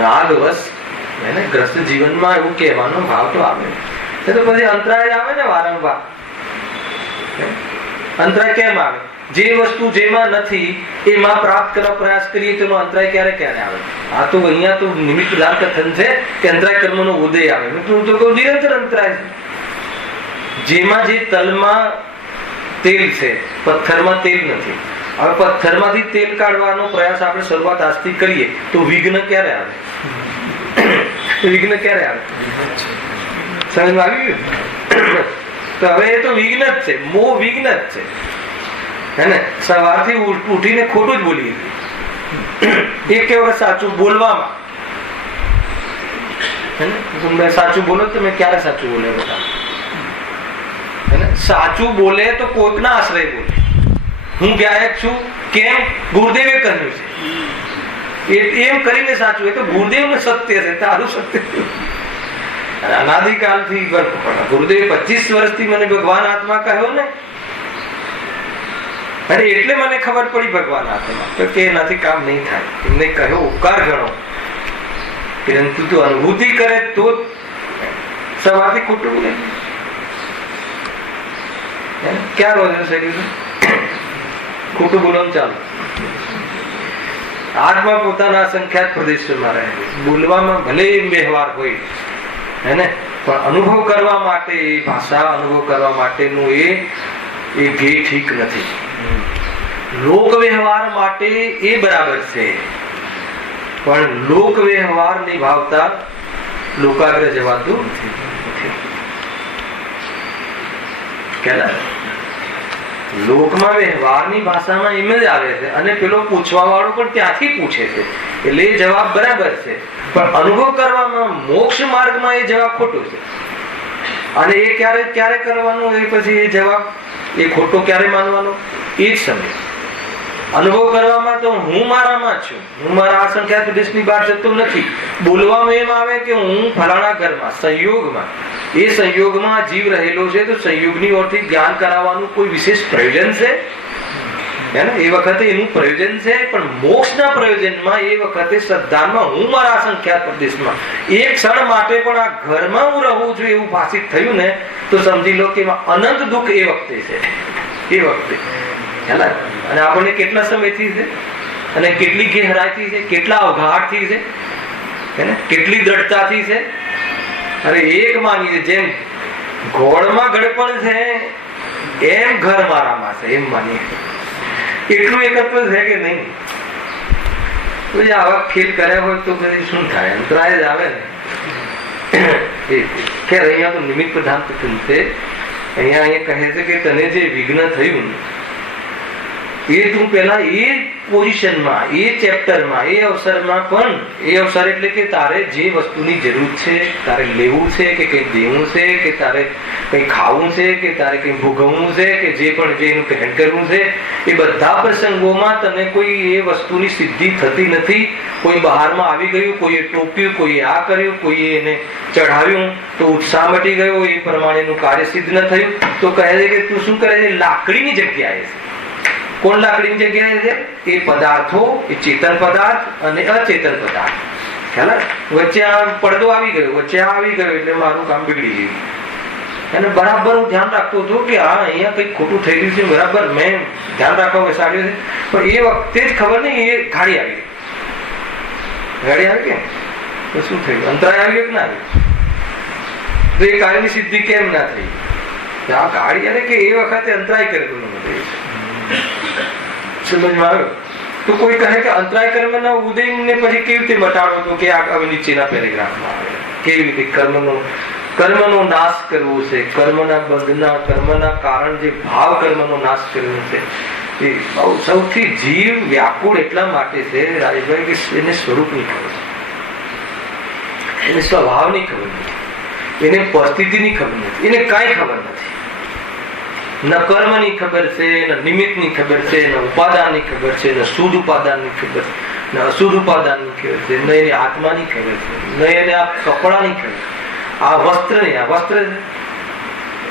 રાગવશ એને ગ્રસ્ત જીવનમાં એવું કહેવાનો ભાવ તો આવે. એ તો પછી અંતરાય આવે ને વારંવાર. અંતરાય કેમ આવે? જે વસ્તુ જેમાં નથી એમાં પ્રાપ્ત કરવા પ્રયાસ કરીએ તો અંતરાય ક્યારે આવે? આ તો અહીંયા તો નિમિત્ત લાલ કથન છે કે અંતરાય કર્મનો ઉદય આવે. હું તો કહું નિરંતર અંતરાય છે. જેમાં જે તલમાં તેલ છે, પથ્થરમાં તેલ નથી. હવે પથ્થરમાંથી તેલ કાઢવાનો પ્રયાસ આપણે શરૂઆત આજથી કરીએ તો વિઘ્ન ક્યારે આવે? વિઘ્ન ક્યારે આવે? સમજમાં આવી ગયું? તો હવે એ તો વિઘ્ન જ છે, મોહ વિઘ્ન જ છે. હે ને? સવારથી ઉઠીને ખોટું જ બોલીએ. એક વખત સાચું બોલવામાં, તમે સાચું બોલો, તમે ક્યારે સાચું બોલે બધા? સાચું બોલે તો કોઈકના આશ્રય બોલે. હું ગાયક છું કેમ? ગુરુદેવે કહ્યું છે, એમ કરીને સાચું. એ તો ગુરુદેવનું સત્ય છે, તારું સત્ય. અનાદિકાલથી ગુરુદેવ 25 વર્ષથી મને ભગવાન આત્મા કહ્યો ને, અરે એટલે મને ખબર પડી ભગવાન આત્મા કે એનાથી કામ નહીં થાય. એમને કહ્યો ઉપકાર ગણો, પરંતુ તું અનુભૂતિ કરે તો સવારથી ખોટું બોલે. ક્યાં રોજ શરીર ખોટું બોલવાનું ચાલુ. આત્મા પોતાના સંખ્યાત પ્રદેશમાં રહે. બોલવામાં ભલે વ્યવહાર હોય, હે ને, પણ અનુભવ કરવા માટે એ ભાષા અનુભવ કરવા માટેનું એ ધ્યેય ઠીક નથી. લોક વ્યવહાર માટે એ બરાબર છે, પણ લોક વ્યવહાર નિભાવતા લોકાગ્ર જવાતું નથી. લોકમાં વ્યવહારની ભાષામાં એમ જ આવે છે, અને પેલો પૂછવા વાળો પણ ત્યાંથી પૂછે છે, એટલે એ જવાબ બરાબર છે. પણ અનુભવ કરવામાં, મોક્ષ માર્ગમાં એ જવાબ ખોટો છે. અને એ ક્યારે કરવાનો, એ પછી એ જવાબ એ ખોટો ક્યારે માનવાનો, એ જ સમય. અનુભવ કરવામાં તો હું મારામાં છું, હું મારા આ સંખ્યા દેશની બહાર જતો નથી. બોલવામાં એમ આવે કે હું ફલાણા ઘરમાં, સંયોગમાં, એ સંયોગમાં જીવ રહેલો છે, તો સંયોગની ઓરથી જ્ઞાન કરાવવાનું કોઈ વિશેષ પ્રયોજન છે? એ વખતે એનું પ્રયોજન છે. પણ મોક્ષના પ્રયોજનમાં એ વખતે શ્રદ્ધામાં હું મારા સંખ્યાત પ્રદેશમાં એક ક્ષણ માટે પણ આ ઘરમાં હું રહું છું એવું ભાષિત થયું ને, તો સમજી લો કે અનંત દુઃખ એ વખતે છે. એ વખતે અને આપણને કેટલા સમયથી છે, અને કેટલી ગહેરાઈથી છે, કેટલા અવઘાટથી છે, કેટલી દ્રઢતાથી છે. અરે એક માનીએ જેમ ઘોડમાં ગડપણ છે એમ ઘર મારામાં છે, એમ માનીએ. એટલું એકત્વ છે કે નહીં? આવા ખેલ કર્યા હોય તો પછી શું થાય? અંતરાય જ આવે ને. ખેર અહીંયા તો નિમિત્ત પ્રધાન છે. અહીંયા કહે છે કે તને જે વિઘ્ન થયું એ તું પેલા એ પોઝિશનમાં, એ ચેપ્ટરમાં, એ અવસરમાં પણ, એ અવસર એટલે કે તારે જે વસ્તુની જરૂર છે, તારે લેવું છે કે કંઈ દેવું છે, કે તારે કંઈ ખાવું છે, કે તારે કંઈ ભોગવવું છે, કે જે પણ જે એનું ગ્રહણ કરવું છે, એ બધા પ્રસંગોમાં તને કોઈ એ વસ્તુની સિદ્ધિ થતી નથી. કોઈ બહારમાં આવી ગયું, કોઈએ ટોક્યું, કોઈએ આ કર્યું, કોઈએ એને ચઢાવ્યું તો ઉત્સાહ મટી ગયો, એ પ્રમાણેનું કાર્ય સિદ્ધ ન થયું. તો કહે છે કે તું શું કરે છે? લાકડીની જગ્યાએ છે. કોણ લાકડીની જગ્યાએ છે? એ પદાર્થો, એ ચેતન પદાર્થ અને અચેતન પદાર્થ. ખ્યાલ? વચ્ચે આ પડદો આવી ગયો, વચ્ચે આ આવી ગયો એટલે મારું કામ બગડી ગયું. અને બરાબર હું ધ્યાન રાખતો હતો કે હા અહીંયા કંઈક ખોટું થઈ ગયું છે, બરાબર મેં ધ્યાન રાખવા બેસાડ્યું છે. પણ એ વખતે જ ખબર નહીં, એ ગાડી આવી કે તો શું થયું? અંતરાય આવ્યો કે ના આવ્યો? તો એ કાર્યની સિદ્ધિ કેમ ના થઈ? આ ગાડી અને કે એ વખતે અંતરાય કરેલું નથી. સમજમાં આવ્યો? તો કોઈ કહે કે અંતરાય કર્મના ઉદયને પછી કેવી રીતે મટાડો? તો કે આ નીચેના પેરેગ્રાફમાં આવે કેવી રીતે કર્મનો નાશ કરવો છે, કર્મના બંધના, કર્મના કારણ જે ભાવ કર્મનો નાશ કરવો છે. એ સૌથી જીવ વ્યાકુળ એટલા માટે છે રાજભાઈ કે એને સ્વરૂપની ખબર છે, એને સ્વભાવની ખબર નથી, એને પરિસ્થિતિની ખબર નથી, એને કાંઈ ખબર નથી. ન કર્મની ખબર છે, ન નિમિત્તની ખબર છે, ન ઉપાદાનની ખબર છે, ન શુદ્ધ ઉપાદાનની ખબર છે, ન અશુદ્ધ ઉપાદાનની ખબર છે, ન એને આત્માની ખબર છે, ન એને આ કપડાની ખબર, આ વસ્ત્રની,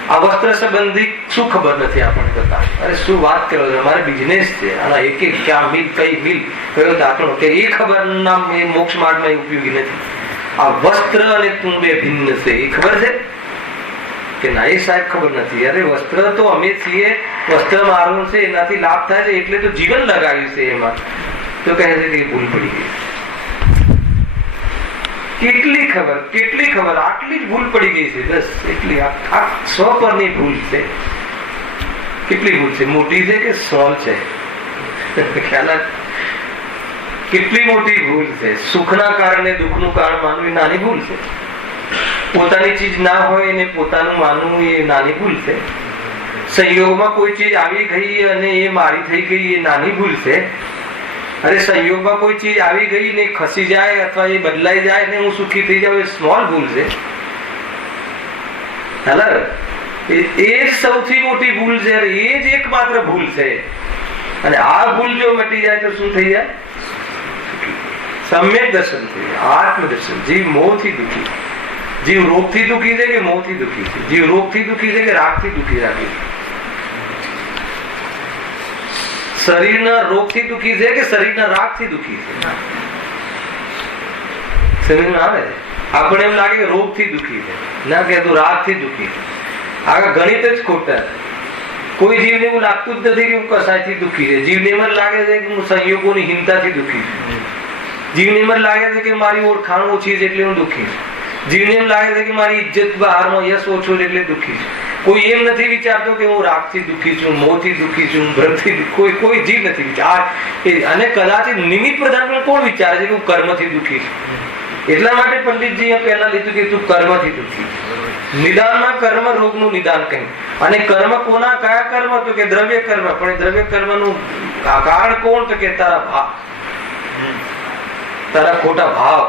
આ વસ્ત્ર સંબંધી શું ખબર નથી આપણને કરતા. અરે શું વાત કરો છો, અમારે બિઝનેસ છે, આના એક ક્યાં મિલ, કઈ મિલ, કયો દાખલો, કે એ ખબર નામ એ મોક્ષ માર્ગમાં ઉપયોગી નથી. આ વસ્ત્ર અને તું બે ભિન્ન છે એ ખબર છે કે ના? એ સાહેબ ખબર નથી. અરે વસ્ત્ર તો અમે છીએ, વસ્ત્ર મારું છે, એનાથી લાભ થાય છે એટલે તો જીવન લગાવ્યું છે એમાં. તો કહે છે કે ભૂલ પડી ગઈ. કેટલી ખબર, આટલી જ ભૂલ પડી ગઈ છે, બસ એટલી. આ સ્વપરની ભૂલ છે. કેટલી ભૂલ છે? મોટી છે કે સ્મોલ છે? ખ્યાલ? કેટલી મોટી ભૂલ છે. સુખના કારણે દુઃખનું કારણ માનવું એ નાની ભૂલ છે. પોતાની ચીજ ના હોય એને પોતાનું માનવું એ નાની ભૂલ છે. સંયોગમાં કોઈ ચીજ આવી ગઈ અને એ મારી થઈ ગઈ એ નાની ભૂલ છે. અરે સંયોગમાં કોઈ ચીજ આવી ગઈ ને ખસી જાય અથવા એ બદલાઈ જાય ને હું સુખી થઈ જાઉં એ સ્મોલ ભૂલ છે. એ સૌથી મોટી ભૂલ છે, એ જ એકમાત્ર ભૂલ છે. અને આ ભૂલ જો મટી જાય તો શું થઈ જાય? સમ્યક દર્શન થઈ જાય, આત્મદર્શન. જીવ મોહથી દુઃખી, જીવ રોગથી દુઃખી છે કે મોહથી દુઃખી છે? જીવ રોગથી દુઃખી છે કે રાગથી દુઃખી રાખી? શરીરના રોગથી દુઃખી છે કે શરીરના રાગથી દુઃખી છે? સમજમાં આવે? આપણે એમ લાગે કે રોગથી દુઃખી છે, ના કે તું રાગથી દુઃખી છે. આ ગણિત જ ખોટા. કોઈ જીવને એવું લાગતું જ નથી કે હું કસાયથી દુઃખી છે. જીવને એમ જ લાગે છે કે હું સંયોગોની હિંસાથી દુઃખી છું. જીવને એમ જ લાગે છે કે મારી ઓળખાણ ઓછી છે એટલે હું દુઃખી છું. જીવને એમ લાગે છે કે મારી ઇજ્જત બહારમાં યશ ઓછો છે એટલે દુઃખી છું. કોઈ એમ નથી વિચારતો કે હું રાગથી દુઃખી છું, મોહથી દુઃખી છું, ભ્રમથી. કોઈ જીવ નથી વિચાર. અને કદાચ નિમિત્ત પ્રધાન કોણ વિચારે છે કે હું કર્મથી દુઃખી છું? એટલા માટે પંડિતજીએ પહેલા લીધું કે તું કર્મથી દુઃખી. નિદાનમાં કર્મ રોગનું નિદાન કહ્યું. અને કર્મ કોના, કયા કર્મ? તો કે દ્રવ્ય કર્મ. પણ દ્રવ્ય કર્મનું કારણ કોણ? તો કે તારા ભાવ, તારા ખોટા ભાવ.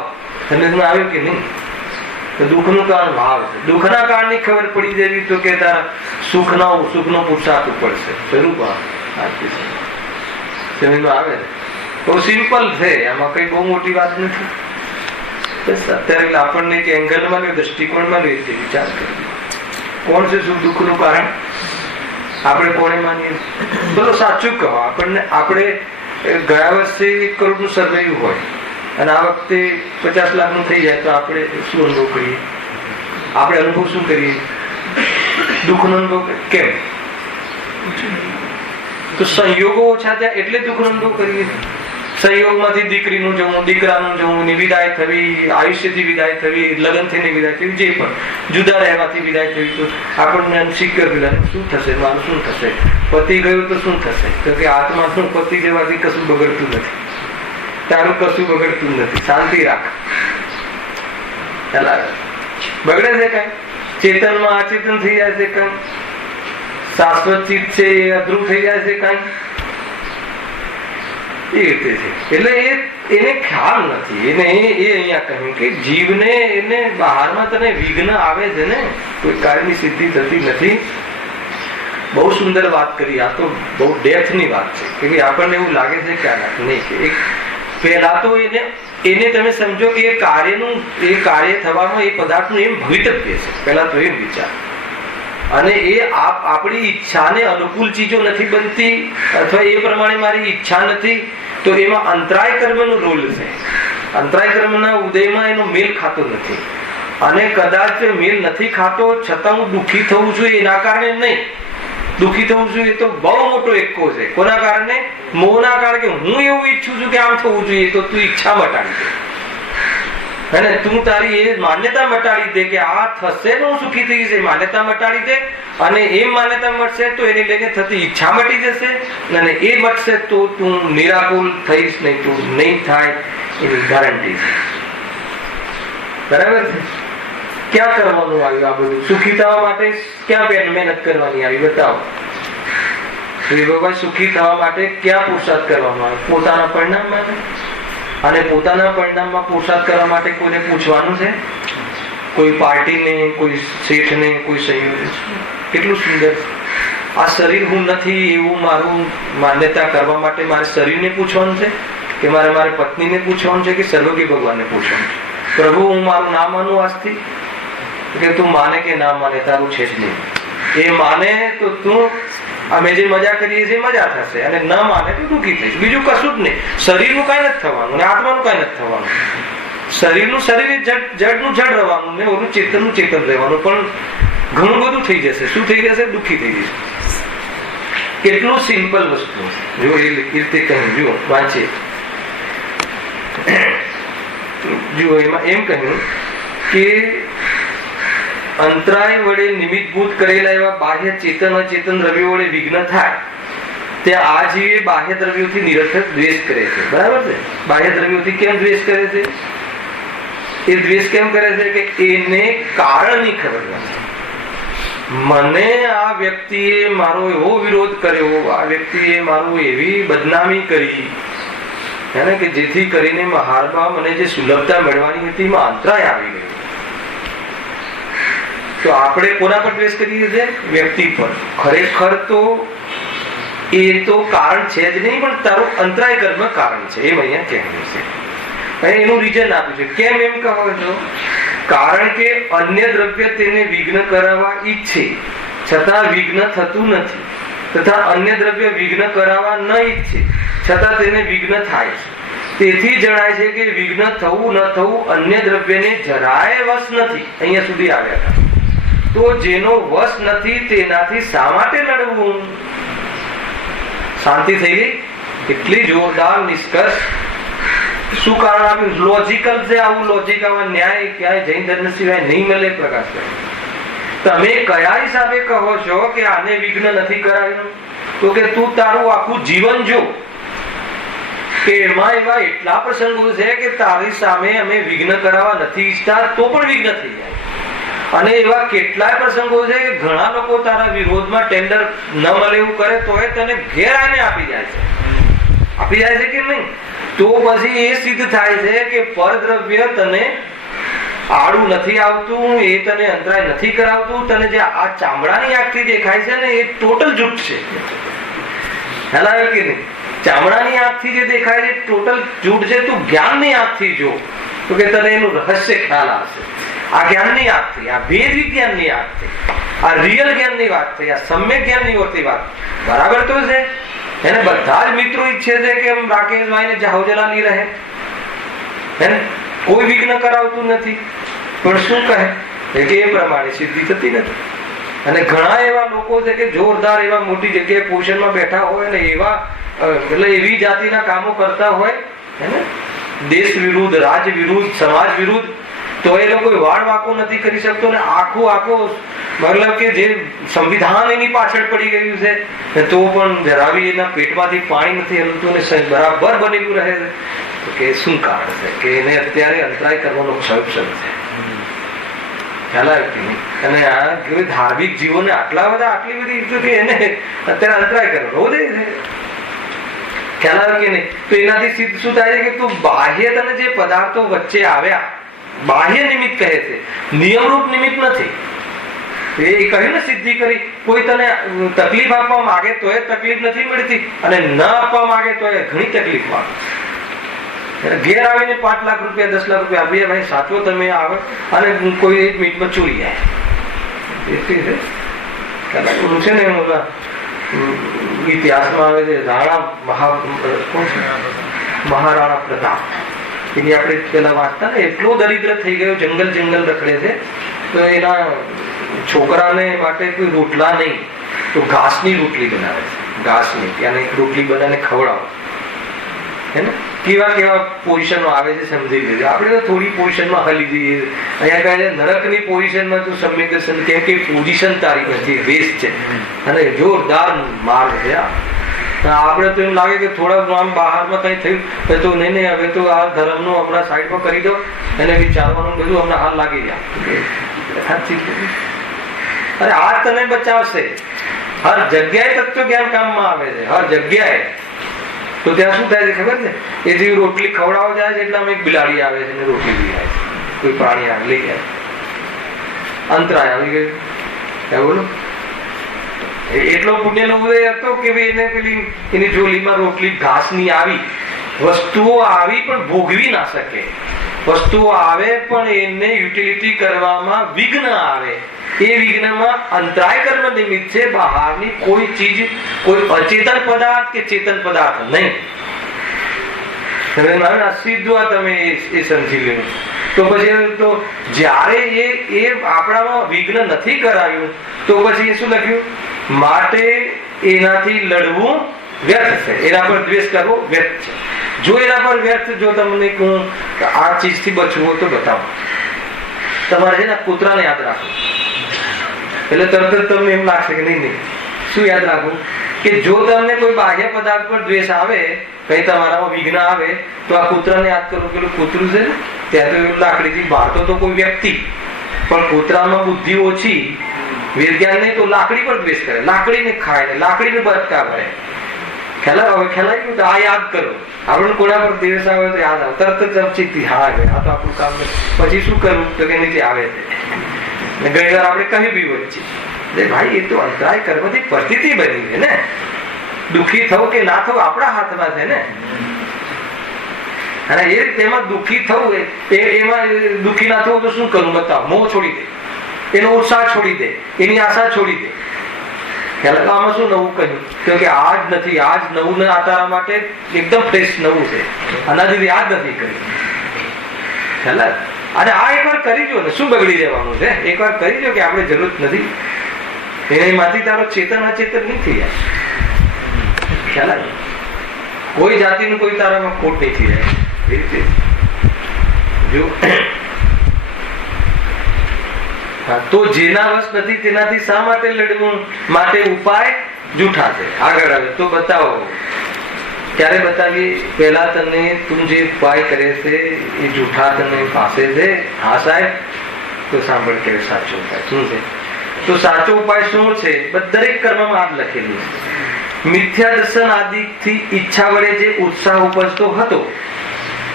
સમજમાં આવ્યું કે નહીં? દુઃખનું કારણ ભાવ છે. દુઃખના કારણની ખબર પડી જવી તો કે તારા સુખનો પુરુષાર્થ પડશે. સ્વરૂપ સમજમાં આવે? બહુ સિમ્પલ છે, આમાં કઈ બહુ મોટી વાત નથી. અત્યારે આપણને કે એંગલમાં લે, દ્રષ્ટિકોણમાં લે તે વિચાર કરીએ. કોણ છે સુખ દુઃખનું કારણ? આપણે કોને માનીએ? બોલો સાચું કહો. આપણે ગયા વર્ષે 1 કરોડનું સર્વેયું હોય અને આ વખતે 50 લાખનું થઈ જાય તો આપણે શું અનુભવ કરીએ? આપણે અનુભવ શું કરીએ? દુઃખનો અનુભવ. કેમ? તો સંયોગો ઓછા થયા એટલે દુઃખનો અનુભવ કરીએ. સંયોગમાંથી દીકરીનું જવું, દીકરાનું જવું, વિદાય થવી, આયુષ્યથી વિદાય થવી, લગ્નથી વિદાય થવી, જે પણ જુદા રહેવાથી વિદાય થવી, તો આપણને અનસિક્યોર વિદાય. શું થશે? મારું શું થશે? પતિ ગયું તો શું થશે? તો કે આત્માનું પતિ જવાથી કશું બગડતું નથી, તારું કશું બગડતું નથી, શાંતિ રાખ. બગડે છે કઈ? ચેતનમાં અચેતન થઈ જાય છે કઈ? શાશ્વત ચિત્ત છે એ અધ્રુવ થઈ જાય છે કઈ? એ રીતે છે. એટલે એને ખ્યાલ નથી. એને એ અહીંયા કહ્યું કે જીવને એને બહારમાં તને વિઘ્ન આવે છે ને, કોઈ કાર્યની સિદ્ધિ થતી નથી. બહુ સુંદર વાત કરી. આ તો બહુ ડેપ્થની વાત છે કે આપણને એવું લાગે છે કે નહીં, કે પહેલા તો એને તમે સમજો કે એ કાર્ય થવામાં એ પદાર્થનું એમ ભવિતવ્ય છે. પહેલા તો એમ વિચાર. અને એ આપણી ઈચ્છાને અનુકૂળ ચીજો નથી બનતી, અથવા એ પ્રમાણે મારી ઈચ્છા નથી, તો એમાં અંતરાય કર્મનો રોલ છે. અંતરાય કર્મના ઉદયમાં એનો મેલ ખાતો નથી. અને કદાચ મેલ નથી ખાતો છતાં હું દુઃખી થવું છું એના કારણે નહીં. દુઃખી થવું છું એ તો બહુ મોટો એકો છે. કોના કારણે? મોહના કારણે. કે હું એવું ઈચ્છું છું કે આમ થવું જોઈએ, તો તું ઈચ્છા મટાડી દે. અને તું તારી એ માન્યતા મટાડી દે કે આ થશે તો હું સુખી થઈ જશે. માન્યતા મટાડી દે, અને એમ માન્યતા મળશે તો એને લઈને થતી ઈચ્છા મટી જશે. અને એ મટશે તો તું નિરાકુલ થઈશ નહીં, તું નહીં થાય એની ગેરંટી છે. બરાબર છે? ક્યાં કરવાનું આવ્યું આ બધું? સુખી થવા માટે ક્યાં મહેનત કરવાની આવી? બતાવો. ભગવાન સુખી થવા માટે ક્યાં પુરુષાર્થ કરવાનો આવે? પોતાના પરિણામ માટે. અને પોતાના પરિણામમાં પુરુષાર્થ કરવા માટે કોઈને પૂછવાનું છે? કોઈ પાર્ટીને, કોઈ શેઠને, કોઈ સહયોગી? કેટલું સુંદર. આ શરીર હું નથી એવું મારું માન્યતા કરવા માટે મારે શરીરને પૂછવાનું છે, કે મારે પત્નીને પૂછવાનું છે, કે સર્વોગી ભગવાનને પૂછવાનું છે? પ્રભુ હું મારું ના માનું આજથી? કે તું માને કે ના માને તારું છે જ નહીં. એ માને તો તું અમે જે મજા કરીએ છીએ મજા થશે, અને ન માને તો દુઃખી થઈશ. બીજું કશું જ નહીં. શરીરનું કઈ નથી થવાનું, અને આત્માનું કઈ નથી થવાનું. શરીરનું શરીર જડનું જડ રહેવાનું, ને ઓલું ચેતનનું ચેતન રહેવાનું. પણ ઘણું બધું થઈ જશે. શું થઈ જશે? દુઃખી થઈ જશે. કેટલું સિમ્પલ વસ્તુ. જો એ રીતે કહ્યું, જુઓ વાંચીએ. જુઓ એમાં એમ કહ્યું કે અંતરાય વડે નિમિત્તભૂત કરેલા એવા બાહ્ય ચેતન અચેતન દ્રવ્યો વડે વિઘ્ન થાય તે આ જીવે બાહ્ય દ્રવ્યોથી નિરર્થક દ્વેષ કરે છે. બરાબર છે? બાહ્ય દ્રવ્યોથી કેમ દ્વેષ કરે છે? એ દ્વેષ કેમ કરે છે? કે એને કારણની ખબર નથી. મને આ વ્યક્તિએ મારો એવો વિરોધ કર્યો, આ વ્યક્તિએ મારું એવી બદનામી કરી, કે જેથી કરીને મહારમાં મને જે સુલભતા મળવાની હતી એમાં અંતરાય આવી ગયો. તો આપણે કોના પર દ્વેષ કરીએ છીએ? વ્યક્તિ પર. ખરેખર તો એ તો કારણ છે જ નહીં, પણ તારું અંતરાય કર્મ કારણ છે. એમ અહીંયા કહેવું છે. અને એનું રીઝન આપ્યું છે. કેમ એમ કહો છો? કારણ કે અન્ય દ્રવ્ય તેને વિઘ્ન કરાવવા ઈચ્છે છતાં વિઘ્ન થતું નથી, તથા અન્ય દ્રવ્ય વિઘ્ન કરાવવા ન ઈચ્છે છતાં તેને વિઘ્ન થાય છે. તેથી જણાય છે કે વિઘ્ન થવું ન થવું અન્ય દ્રવ્યને જરાય વશ નથી. અહીંયા સુધી આવ્યા હતા. તો જેનો વશ નથી તેનાથી શા માટે લડવું? શાંતિ થઈ ગઈ. એટલી જોરદાર નિષ્કર્ષ. શું કારણ આપ્યું? લોજિકલ છે. આવું લોજિક, આવા ન્યાય ક્યાંય જૈન ધર્મ સિવાય નહીં મળે. પ્રકાશ તમે કયા હિસાબે કહો છો કે આને વિઘ્ન નથી કરાવ્યું? તો કે તું તારું આખું જીવન જો, કે એમાં એવા એટલા પ્રસંગો છે કે તારી સામે અમે વિઘ્ન કરાવવા નથી ઈચ્છતા તો પણ વિઘ્ન થઈ જાય. અને એવા કેટલાય પ્રસંગો છે કે ઘણા લોકો તારા વિરોધમાં ટેન્ડર ન મળે એવું કરે તો એ તને ઘેર આવીને આપી જાય છે. આપી જાય છે કે નહીં? તો પછી એ સિદ્ધ થાય છે કે પરદ્રવ્ય તને આડું નથી આવતું, એ તને અંતરાય નથી કરાવતું. તને જે આ ચામડાની આંખથી દેખાય છે ને એ ટોટલ જૂઠ છે. ખ્યાલ આવ્યો કે નહીં? ચામડાની આંખથી જે દેખાય છે ટોટલ જૂઠ છે. તું જ્ઞાનની આંખથી જો તો કે તને એનું રહસ્ય ખ્યાલ આવશે. આ જ્ઞાનની આંખથી, આ ભેદ વિજ્ઞાનની આંખથી, આ રિયલ જ્ઞાનની વાત થઈ, આ સમ્યક જ્ઞાનની હોતી વાત. બરાબર તો છે. એને બધા જ મિત્રો ઈચ્છે છે કે રાકેશભાઈ ને જાહો જલાલી રહે, કોઈ વિઘ્ન કરાવતું નથી. પણ શું કહે કે એ પ્રમાણે સિદ્ધિ થતી નથી. અને ઘણા એવા લોકો છે કે જોરદાર એવા મોટી જગ્યાએ પોઝિશનમાં બેઠા હોય ને એવા એટલે એવી જાતિના કામો કરતા હોય, દેશ વિરુદ્ધ, રાજ વિરુદ્ધ, સમાજ વિરુદ્ધ, તો એ લોકો વાળ વાંકો નથી કરી શકતો. ને આખો મતલબ કે જે સંવિધાન એની પાછળ પડી ગયું છે તો પણ જરાવી એના પેટમાંથી પાણી નથી હલતું ને બરાબર બનેલું રહે છે. તો કે શું કારણ છે? કે એને અત્યારે અંતરાય કરવાનો ક્ષણ છે. ખ્યાલ આવે કે નહીં? અને આ ધાર્મિક જીવોને આટલી બધી ઇજ્જત એને અત્યારે અંતરાય કરવાનો બધે ખ્યાલ આવે કે નહીં? તો એનાથી શું થાય છે કે તું બાહ્ય તને જે પદાર્થો વચ્ચે આવ્યા, બાહ્ય નિમિત્ત કહે છે, નિયમરૂપ નિમિત્ત નથી. એ કહ્યું ને સિદ્ધિ કરી, કોઈ તને તકલીફ આપવા માંગે તો એ તકલીફ નથી મળતી, અને ન આપવા માંગે તો એ ઘણી તકલીફ માંગે. ઘેર આવીને 5 લાખ રૂપિયા 10 લાખ રૂપિયા આપીએ, ભાઈ સાચવો તમે આવે, અને કોઈ 1 મિનિટમાં ચોરી જાય. છે ને ઇતિહાસમાં આવે છે મહારાણા પ્રતાપ, એની આપણે પેલા વાંચતા ને, એટલો દરિદ્ર થઈ ગયો, જંગલ રખડે છે, તો એના છોકરાને માટે કોઈ રોટલા નહીં તો ઘાસની રોટલી બનાવે છે. ઘાસની ત્યાંની રોટલી બનાવીને ખવડાવો. હે ને? કેવા પોઝિશનો આવે છે સમજી લીધું. આપણે તો થોડી પોઝિશનમાં હલી જઈએ. અહીંયા કહે નરકની પોઝિશનમાં તું સમ્યક દર્શન, કેમ કે પોઝિશન તારી નથી, રેસ છે અને જોરદાર માર્ગ છે. આપણે તો એમ લાગે કે થોડા આમ બહારમાં કઈ થયું તો નહીં, હવે તો આ ધર્મનું હમણાં સાઈડમાં કરી દો, એને વિચારવાનું બધું હમણાં હાલ લાગી જાય. અરે આ તને બચાવશે. હર જગ્યાએ તત્વ જ્ઞાન કામમાં આવે છે, હર જગ્યાએ. તો ત્યાં શું થાય છે ખબર છે? એ જે રોટલી ખવડાવવા જાય છે એટલામાં એક બિલાડી આવે છે અને રોટલી લઈ જાય છે, કોઈ પ્રાણી આવે લઈ જાય, અંતરાય આવી ગયું. બોલો એટલો પુણ્ય નો ઉદય હતો કે એને પેલી એની જોલીમાં રોટલી ઘાસની આવી, વસ્તુઓ આવી પણ ભોગવી ના શકે. વસ્તુઓ આવે પણ એને યુટિલિટી કરવામાં વિઘ્ન આવે. એ વિઘ્નમાં અંતરાય કર્મ નિમિત્ત છે. બહારની કોઈ ચીજ, કોઈ અચેતન પદાર્થ કે ચેતન પદાર્થ નહીં. સીધું તમે એ સમજી લો. તો પછી તો જ્યારે એ આપણામાં વિઘ્ન નથી કરાયું તો પછી એ શું લખ્યું? માટે એનાથી લડવું વ્યર્થ છે, એના પર દ્વેષ કરવો વ્યર્થ છે. જો એના પર વ્યર્થ, જો તમને કહું આ ચીજથી બચવું તો બતાવો. તમારે છે ને કૂતરાને યાદ રાખો, એટલે તરત જ તમને એમ લાગશે કે નહીં. શું યાદ રાખવું? કે જો તમને કોઈ બાહ્ય પદાર્થ પર દ્વેષ આવે, કઈ તમારામાં વિઘ્ન આવે, તો આ કૂતરાને યાદ કરો. પેલું કૂતરું છે ને, ત્યાં તો એવું લાકડીથી બહાર તો કોઈ વ્યક્તિ, પણ કૂતરામાં બુદ્ધિ ઓછી, વિજ્ઞાન નહીં તો લાકડી પર દ્વેષ કરે, લાકડીને ખાય, લાકડીને બચકા ભરે. ખેલાય ગયું. આ યાદ કરો. આપણે કોના પર દ્વેષ આવે તો યાદ આવે, તરત જ ચિત્તી, હા આ તો આપણું કામ. પછી શું કરવું? તો કે નીચે આવે છે. ઘણી વાર આપણે કહી બી વચ્ચે, ભાઈ એ તો અંતરાય કર્મથી પરિસ્થિતિ બની છે ને. દુઃખી થવું કે ના થવું આપણા હાથમાં છે ને. અને એ રીતે એમાં દુઃખી થવું, એમાં દુઃખી ના થવું તો શું કરવું? બતાવો. મોહ છોડી દે, એનો ઉત્સાહ છોડી દે, એની આશા છોડી દે. આમાં શું નવું કહ્યું? કે આજ નથી, આજ નવું ને તારા માટે એકદમ ફ્રેશ નવું છે, આનાથી યાદ નથી કર્યું. અને આ એકવાર કરી જો ને, શું બગડી જવાનું છે? એકવાર કરી જો કે આપણે જરૂર નથી, એનામાંથી તારો ચેતન અચેતન નહીં થઈ જાય. ખ્યાલ આવે? કોઈ જાતિનું કોઈ તારામાં ખોટ નહીં થઈ જાય. એ રીતે જો તો જેના વશ નથી તેનાથી શા માટે લડવું? માટે ઉપાય જૂઠા છે. આગળ આવે તો બતાવો. ક્યારે બતાવીએ? પહેલા તને તું જે ઉપાય કરે છે એ જૂઠા તને પાસે છે. હા સાહેબ, તો સાંભળ કે સાચો ઉપાય શું છે? તો સાચો ઉપાય શું છે? દરેક કર્મમાં આ લખેલું છે. મિથ્યા દર્શન આદિથી ઈચ્છા વડે જે ઉત્સાહ ઉપજતો હતો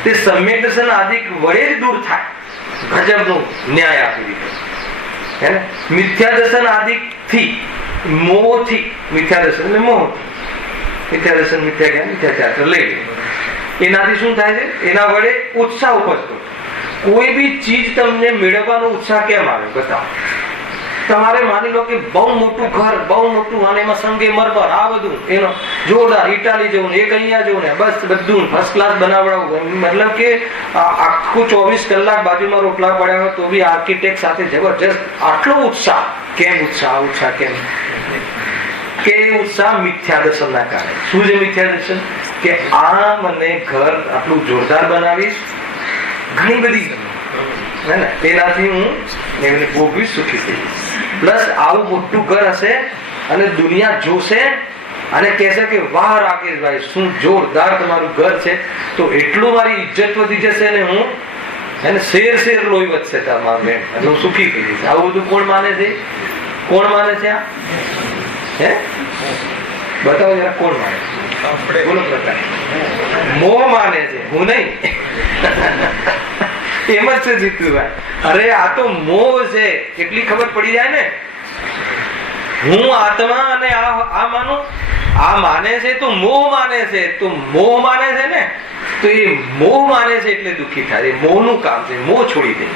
તે સમ્યક દર્શન આદિ વડે જ દૂર થાય. ગજબનો ન્યાય આપી દીધો. હે ને? મિથ્યા દર્શન આદિ થી, મોહથી, મિથ્યા દર્શન એટલે મોહથી, મિથ્યા દર્શન, મિથ્યા જ્ઞાન, મિથ્યાચાર લઈ લે. એનાથી શું થાય છે? એના વડે ઉત્સાહ ઉપજતો. કોઈ બી ચીજ તમને મેળવવાનો ઉત્સાહ કેમ આવે? બતાવો. તમારે માની લો કે બહુ મોટું ઘર, બહુ મોટું, અને એમાં સંગે મરબર, આ બધું એનો જોરદાર, ઇટાલી જવું, એક અહીંયા જવું ને, બસ બધું ફર્સ્ટ ક્લાસ બનાવડાવવું. મતલબ કે આખું 24 કલાક બાજુમાં રોટલા પડ્યા હોય તો બી આર્કિટેક્ટ સાથે જબરજસ્ત. આટલો ઉત્સાહ કેમ? ઉત્સાહ કેમ? કે ઉત્સાહ મિથ્યા દર્શન ના કારણે. શું છે મિથ્યા દર્શન? કે આ મને ઘર આટલું જોરદાર બનાવીશ, ઘણી બધી હે ને, તેનાથી હું એમને ભોગવી સુખી થઈશ. પ્લસ આવું મોટું ઘર હશે અને દુનિયા જોશે અને કહેશે કે વાહ રાકેશભાઈ, શું જોરદાર તમારું ઘર છે. તો એટલું મારી ઇજ્જત વધી જશે ને હું એને શેર શેર લોહી વધશે તમામ બેન, એટલે હું સુખી થઈ જઈશ. આવું બધું કોણ માને છે? કોણ માને છે આ? હે બતાવો જરા, કોણ માને છે? બોલો પ્રકાશ. મોહ માને છે, હું નહીં. એમ જ છે જીતુભાઈ. અરે આ તો મોહ છે, કેટલી ખબર પડી જાય ને. હું આત્મા અને આ માનું, આ માને છે તો મોહ માને છે. તો મોહ માને છે ને, તો એ મોહ માને છે એટલે દુઃખી થાય. એ મોહનું કામ છે. મોહ છોડી દે.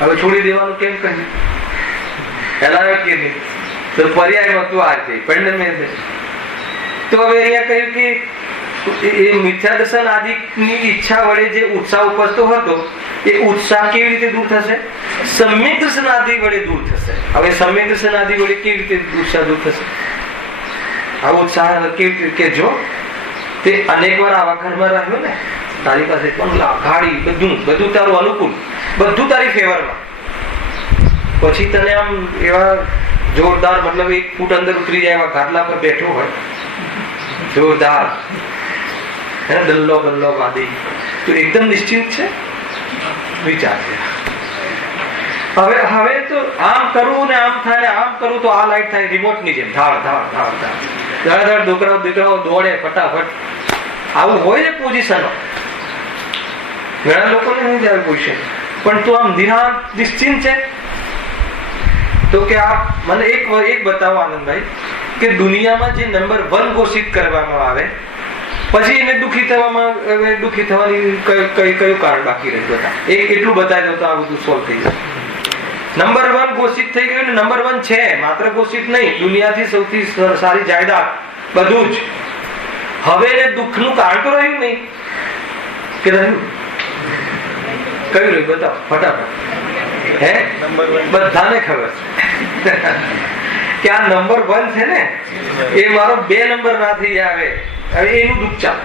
હવે છોડી દેવાનું કેમ કહ્યું? પેલા કે નહીં તો પર્યાયમાં તું આ છે પરિણમે છે. તો હવે અહીંયા કહ્યું કે એ મિથ્યા દર્શન આદિની ઈચ્છા વડે જે ઉત્સાહ ઉપજતો હતો, એ ઉત્સાહ કેવી રીતે દૂર થશે? સમ્યક દર્શન આદિ વડે દૂર થશે. હવે સમ્યક દર્શન આદિ વડે કેવી રીતે ઉત્સાહ દૂર થશે? આ ઉત્સાહ કેવી રીતે કે જો તે અનેક વાર આવા ઘરમાં રહ્યો ને, તારી પાસે બંગલા, ગાડી, બધું તારું અનુકૂળ, બધું તારી ફેવરમાં, પછી તને આમ એવા જોરદાર, મતલબ 1 ફૂટ અંદર ઉતરી જાય એવા ગાદલા પર બેઠો હોય, જોરદાર દલ્લો બલ્લો વાદી, તો એકદમ નિશ્ચિત છે. વિચાર હવે તો આમ કરવું ને આમ થાય, આમ કરવું તો આ લાઈટ થાય રિમોટ ની જેમ, ધાડ ધાડ ધાડ ધાડ ધાડ દીકરાઓ દોડે ફટાફટ. આવું હોય ને પોઝિશનો. ઘણા લોકોને નહીં જાય પોઝિશન, પણ તું આમ નિરાંત નિશ્ચિંત છે. તો કે આપ મને એક બતાવો આનંદભાઈ, કે દુનિયામાં જે નંબર 1 ઘોષિત કરવામાં આવે, પછી એને દુઃખી થવાની કયું કારણ બાકી રહે? બતા. એટલું બતાવી દો તો આ બધું સોલ્વ થઈ જાય. નંબર 1 ઘોષિત થઈ ગયું ને, નંબર 1 છે, માત્ર ઘોષિત નહીં, દુનિયાથી સૌથી સારી જાયદાદ, બધું જ. હવે એને દુઃખનું કારણ તો રહ્યું નહીં કે રહ્યું? કયું રહ્યું? બતાવો ફટાફટ. હે બધાને ખબર છે કે આ નંબર 1 છે ને, એ મારો 2 નંબર ના થઈ આવે. હવે એનું દુઃખ ચાલે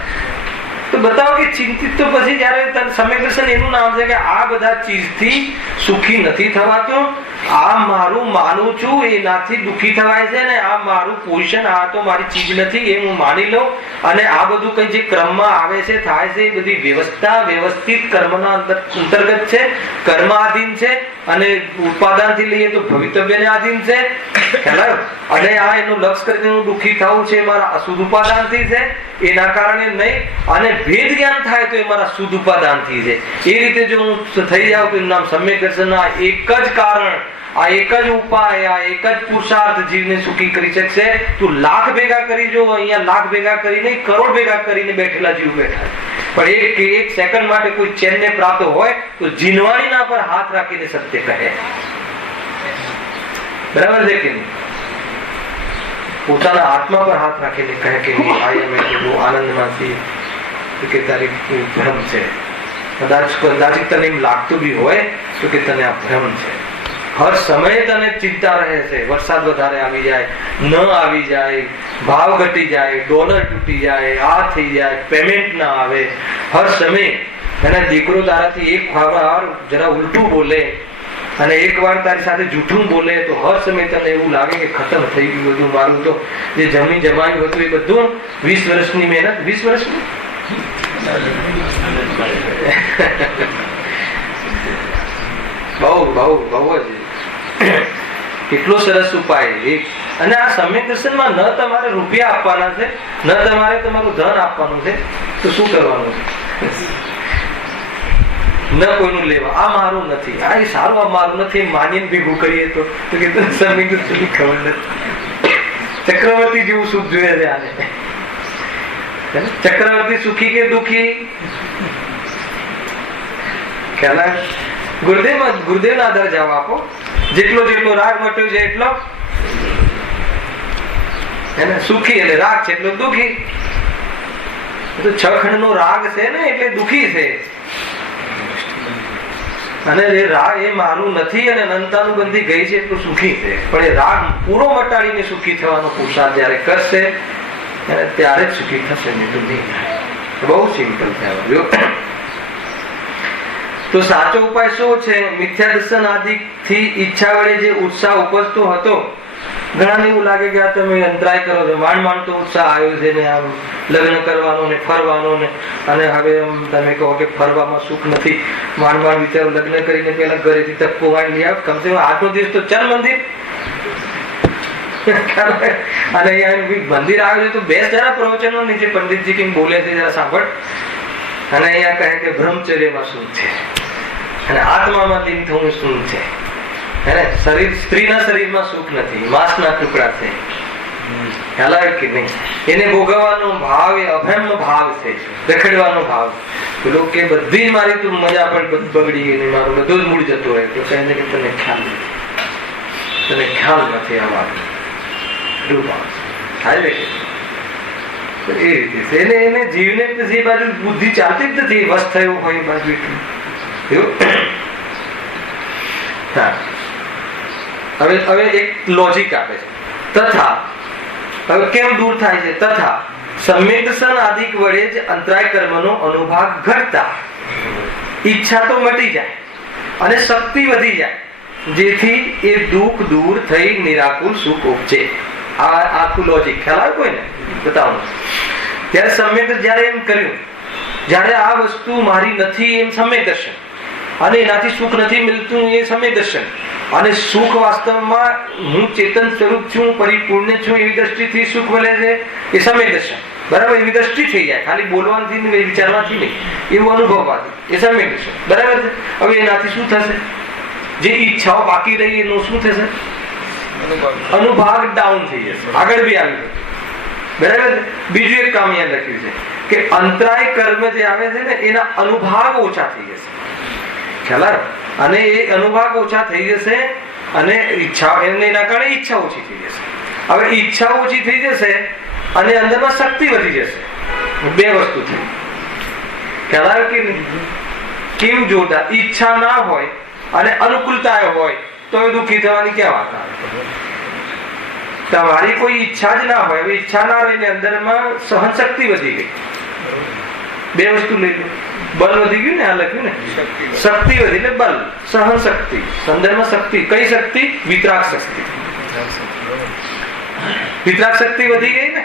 તો બતાવો કે ચિંતિત તો પછી જયારે સમ્યક દર્શન એનું નામ છે કે આ બધા ચીજથી સુખી નથી થવાતું. આ મારું માનું છું એનાથી દુઃખી થવાય છે ને, આ મારું પોઝિશન, આ તો મારી ચીજ નથી એ હું માની લઉં. અને આ બધું કઈ જે ક્રમમાં આવે છે, થાય છે, એ બધી વ્યવસ્થા વ્યવસ્થિત કર્મના અંતર્ગત છે, કર્માધીન છે. અને ઉત્પાદનથી લઈએ તો ભવિતવ્યને આધીન છે. અને આ એનું લક્ષ કરીને હું દુઃખી થવું છે મારા અશુદ્ધ ઉપાદાનથી છે, એના કારણે નહીં. અને ભેદ જ્ઞાન થાય તો એ મારા શુદ્ધ ઉપાદાનથી છે. એ રીતે જો હું થઈ જાઉં તો એનું નામ સમ્યક દર્શન. એક જ કારણ, આ એક જ ઉપાય, આ એક જ પુરુષાર્થ જીવને સુખી કરી શકશે. તું લાખ ભેગા કરી જો, અહીંયા લાખ ભેગા કરી નહીં, કરોડ ભેગા કરીને બેઠેલા જીવ બેઠા, પણ એક સેકન્ડ માટે કોઈ ચેનને પ્રાપ્ત હોય તો જીનવાણીના પર હાથ રાખીને સત્ય કહે. બરાબર છે કે નહીં? પોતાના આત્મા પર હાથ રાખીને કહે કે આનંદમાંથી કે તારી ભ્રમ છે. કદાચ તને એમ લાગતું બી હોય તો કે તને આ ભ્રમ છે. હર સમયે તને ચિંતા રહે છે, વરસાદ વધારે આવી જાય, ન આવી જાય, ભાવ ઘટી જાય, ડોલર તૂટી જાય, આ થઈ જાય, પેમેન્ટ ના આવે. હર સમય એના દીકરો તારાથી એક વાર જરા ઉલટું બોલે અને એક વાર તારી સાથે જૂઠું બોલે તો હર સમય તને એવું લાગે કે ખતમ થઈ ગયું બધું. મારું તો જે જમી જમાયું હતું એ બધું 20 વર્ષની મહેનત, 20 વર્ષની બહુ જ કેટલો સરસ ઉપાય. અને આ સમ્યક દર્શનમાં ન તમારે રૂપિયા આપવાના છે, ન તમારે તમારું ધન આપવાનું છે, તો શું કરવાનું છે? ન કોઈનું લેવા. આ મારું નથી, આ સારું, આ મારું નથી માનીને ભેગું કરીએ તો સમ્યક દર્શનની ખબર નથી. ચક્રવર્તી જેવું સુખ જોઈએ છે આને. ચક્રવર્તી સુખી કે દુઃખી? ગુરુદેવ ના આધારે જવાબ આપો. જેટલો રાગ મટ્યો છે એટલો સુખી, એટલે રાગ છે એટલો દુઃખી. તો 6 ખંડનો રાગ છે ને એટલે દુઃખી છે. અને એ રાગ એ મારું નથી અને અનંતાનુબંધી ગઈ છે એટલું સુખી છે. પણ એ રાગ પૂરો મટાડીને સુખી થવાનો પુરુષાર્થ જયારે કરશે ત્યારે જ સુખી થશે, નહીં નહીં થાય. બહુ સિમ્પલ થયો. તો સાચો ઉપાય શું છે? મિથ્યા દર્શન આદિ થી ઈચ્છા વડે જે ઉત્સાહ ઉપજતો હતો ઘણાને એવું લાગે કે આ તમે અંતરાય કરો છો, માંડ તો ઉત્સાહ આવ્યો છે ને આમ લગ્ન કરવાનો ને ફરવાનો ને, અને હવે તમે કહો કે ફરવામાં સુખ નથી, માંડ વિચારો લગ્ન કરીને પેલા ઘરેથી ધક્કો વાળી આવ, કમસે કમ આજનો દિવસ તો ચાલ મંદિર. અને અહીંયા મંદિર આવે છે તો બેસ જરા પ્રવચનો નીચે પંડિતજી કઈ બોલે છે જરા સાંભળ. અને અહીંયા કહે કે બ્રહ્મચર્યમાં શું છે અને આત્મામાં લીન થવું શું છે. શરીર, સ્ત્રીના શરીરમાં સુખ નથી, માંસના ટુકડા છે, ખ્યાલ આવે કે નહીં? એને ભોગવવાનો ભાવ એ અભેમ ભાવ છે, રખડવાનો ભાવ. પેલો કે બધી મારી તું મજા પણ બગડી ગઈ, મારું બધું જ મૂળ જતું રહે. તો કહે કે તને ખ્યાલ નથી આ વાત થાય છે. એ રીતે એને જીવને પછી બાજુ બુદ્ધિ ચાલતી જ નથી, વસ્ત થયું હોય બાજુ એટલું. હવે એક લોજિક આપે છે. તથા હવે કેમ દૂર થાય છે? તથા સમ્યક દર્શન આદિક વડે જ અંતરાય કર્મનો અનુભાગ ઘટતા ઈચ્છા તો મટી જાય અને શક્તિ વધી જાય, જેથી એ દુઃખ દૂર થઈ નિરાકુલ સુખ ઉપજે. આ આખું લોજિક ખ્યાલ આવે કોઈને બતાવો. ત્યારે સમ્યક જયારે એમ કર્યું, જયારે આ વસ્તુ મારી નથી એમ સમ્યક દર્શન, અને એનાથી સુખ નથી મળતું એ સમ્યક દર્શન, અને સુખ વાસ્તવમાં હું ચેતન સ્વરૂપ છું, પરિપૂર્ણ છું એવી દ્રષ્ટિથી સુખ મળે છે એ સમ્યક દર્શન. બરાબર? એવી દ્રષ્ટિ થઈ જાય, ખાલી બોલવાથી નહીં, વિચારવાથી નહીં, એવું અનુભવવાથી એ સમ્યક દર્શન. બરાબર છે? હવે એનાથી શું થશે? જે ઈચ્છાઓ બાકી રહી એનું શું થશે? અનુભાગ ડાઉન થઈ જશે. આગળ બી આવી. બરાબર? બીજું એક કામ અહીંયા લખ્યું છે કે અંતરાય કર્મ જે આવે છે ને એના અનુભાગ ઓછા થઈ જશે. ખ્યાલ? અને એ અનુભાગ ઓછા થઈ જશે અને ઈચ્છા, એના કારણે ઈચ્છા ઓછી થઈ જશે. હવે ઈચ્છા ઓછી થઈ જશે અને અંદરમાં શક્તિ વધી જશે. બે વસ્તુ થઈ. ખ્યાલ કે કેમ જોરદાર. ઈચ્છા ના હોય અને અનુકૂળતા હોય તો એ દુઃખી થવાની ક્યાં વાત આવે? તમારી કોઈ ઈચ્છા જ ના હોય, ઈચ્છા ના રહીને અંદરમાં સહન શક્તિ વધી ગઈ. બે વસ્તુ લઈ લો. બલ વધી ગયું ને, આ લખ્યું ને, શક્તિ વધી એટલે બલ, સહન શક્તિ. સંદર્ભમાં શક્તિ, કઈ શક્તિ? વિતરાગ શક્તિ. વિતરાગ શક્તિ વધી ગઈ ને.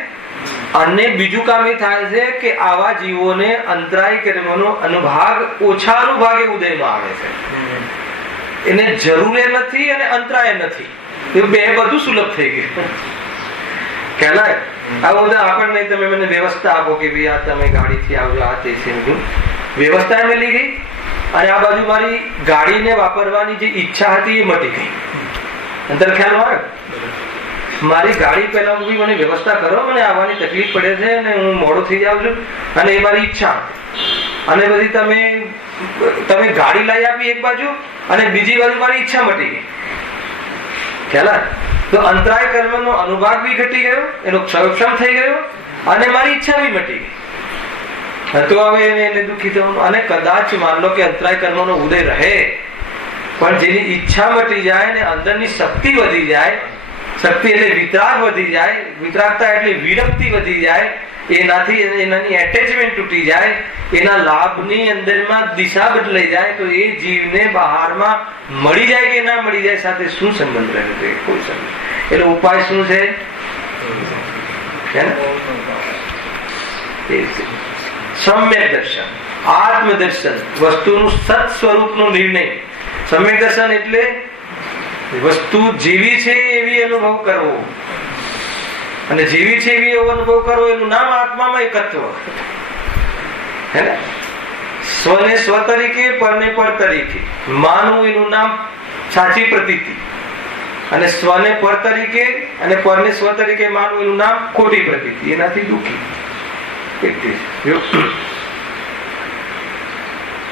અને બીજું કામ એ થાય છે કે આવા જીવોને અંતરાય કર્મનો અનુભાગ ઓછા અનુભાગે ઉદયમાં આવે છે. એને જરૂર નથી અને અંતરાય નથી, એ બે બધું સુલભ થઈ ગયું. ખ્યાલ? આ બધા આપણને તમે મને વ્યવસ્થા આપો કે ભાઈ આ તમે ગાડીથી આવજો, આ તે છે, વ્યવસ્થા મળી ગઈ અને આ બાજુ મારી ગાડીને વાપરવાની જે ઈચ્છા હતી એ મટી ગઈ. અંદર ખ્યાલ આવે? મારી ગાડી પહેલા મને વ્યવસ્થા કરો, મને આવવાની તકલીફ પડે છે અને હું મોડો થઈ જાઉં છું, અને એ મારી ઈચ્છા. અને બધી તમે ગાડી લાવી આપી એક બાજુ અને બીજી બાજુ મારી ઈચ્છા મટી ગઈ. ખ્યાલ? તો અંતરાય કર્મનો અનુભાગ બી ઘટી ગયો, એનો ક્ષયક્ષમ થઈ ગયો અને મારી ઈચ્છા બી મટી ગઈ. તો હવે એને દુઃખી થવાનું. અને કદાચ માન લો કે અંતરાય કર્મનો ઉદય રહે, પણ જેની ઈચ્છા મટી જાય ને અંદરની શક્તિ વધી જાય, શક્તિ એટલે વિતરાગ વધી જાય, વિતરાગતા એટલે વિરક્તિ વધી જાય, એનાથી એનાની એટેચમેન્ટ તૂટી જાય, એના લાભની અંદરમાં દિશા બદલાઈ જાય, તો એ જીવને બહારમાં મળી જાય કે ના મળી જાય સાથે શું સંબંધ રહે છે? કોઈ સંબંધ. એટલે ઉપાય શું છે? સમ્યક દર્શન, આત્મદર્શન, વસ્તુનું સત સ્વરૂપનો નિર્ણય. સમ્યક દર્શન એટલે વસ્તુ જેવી છે એવી અનુભવ કરવો, અને જેવી છે એવી અનુભવ કરવો, એનું નામ આત્મામાં એકત્વ. હે ને? સ્વને સ્વ તરીકે, પરને પર તરીકે માનવું, એનું નામ સાચી પ્રતીતિ. અને સ્વને પર તરીકે અને પરને સ્વ તરીકે માનવું, એનું નામ ખોટી પ્રતીતિ. એનાથી દુઃખી.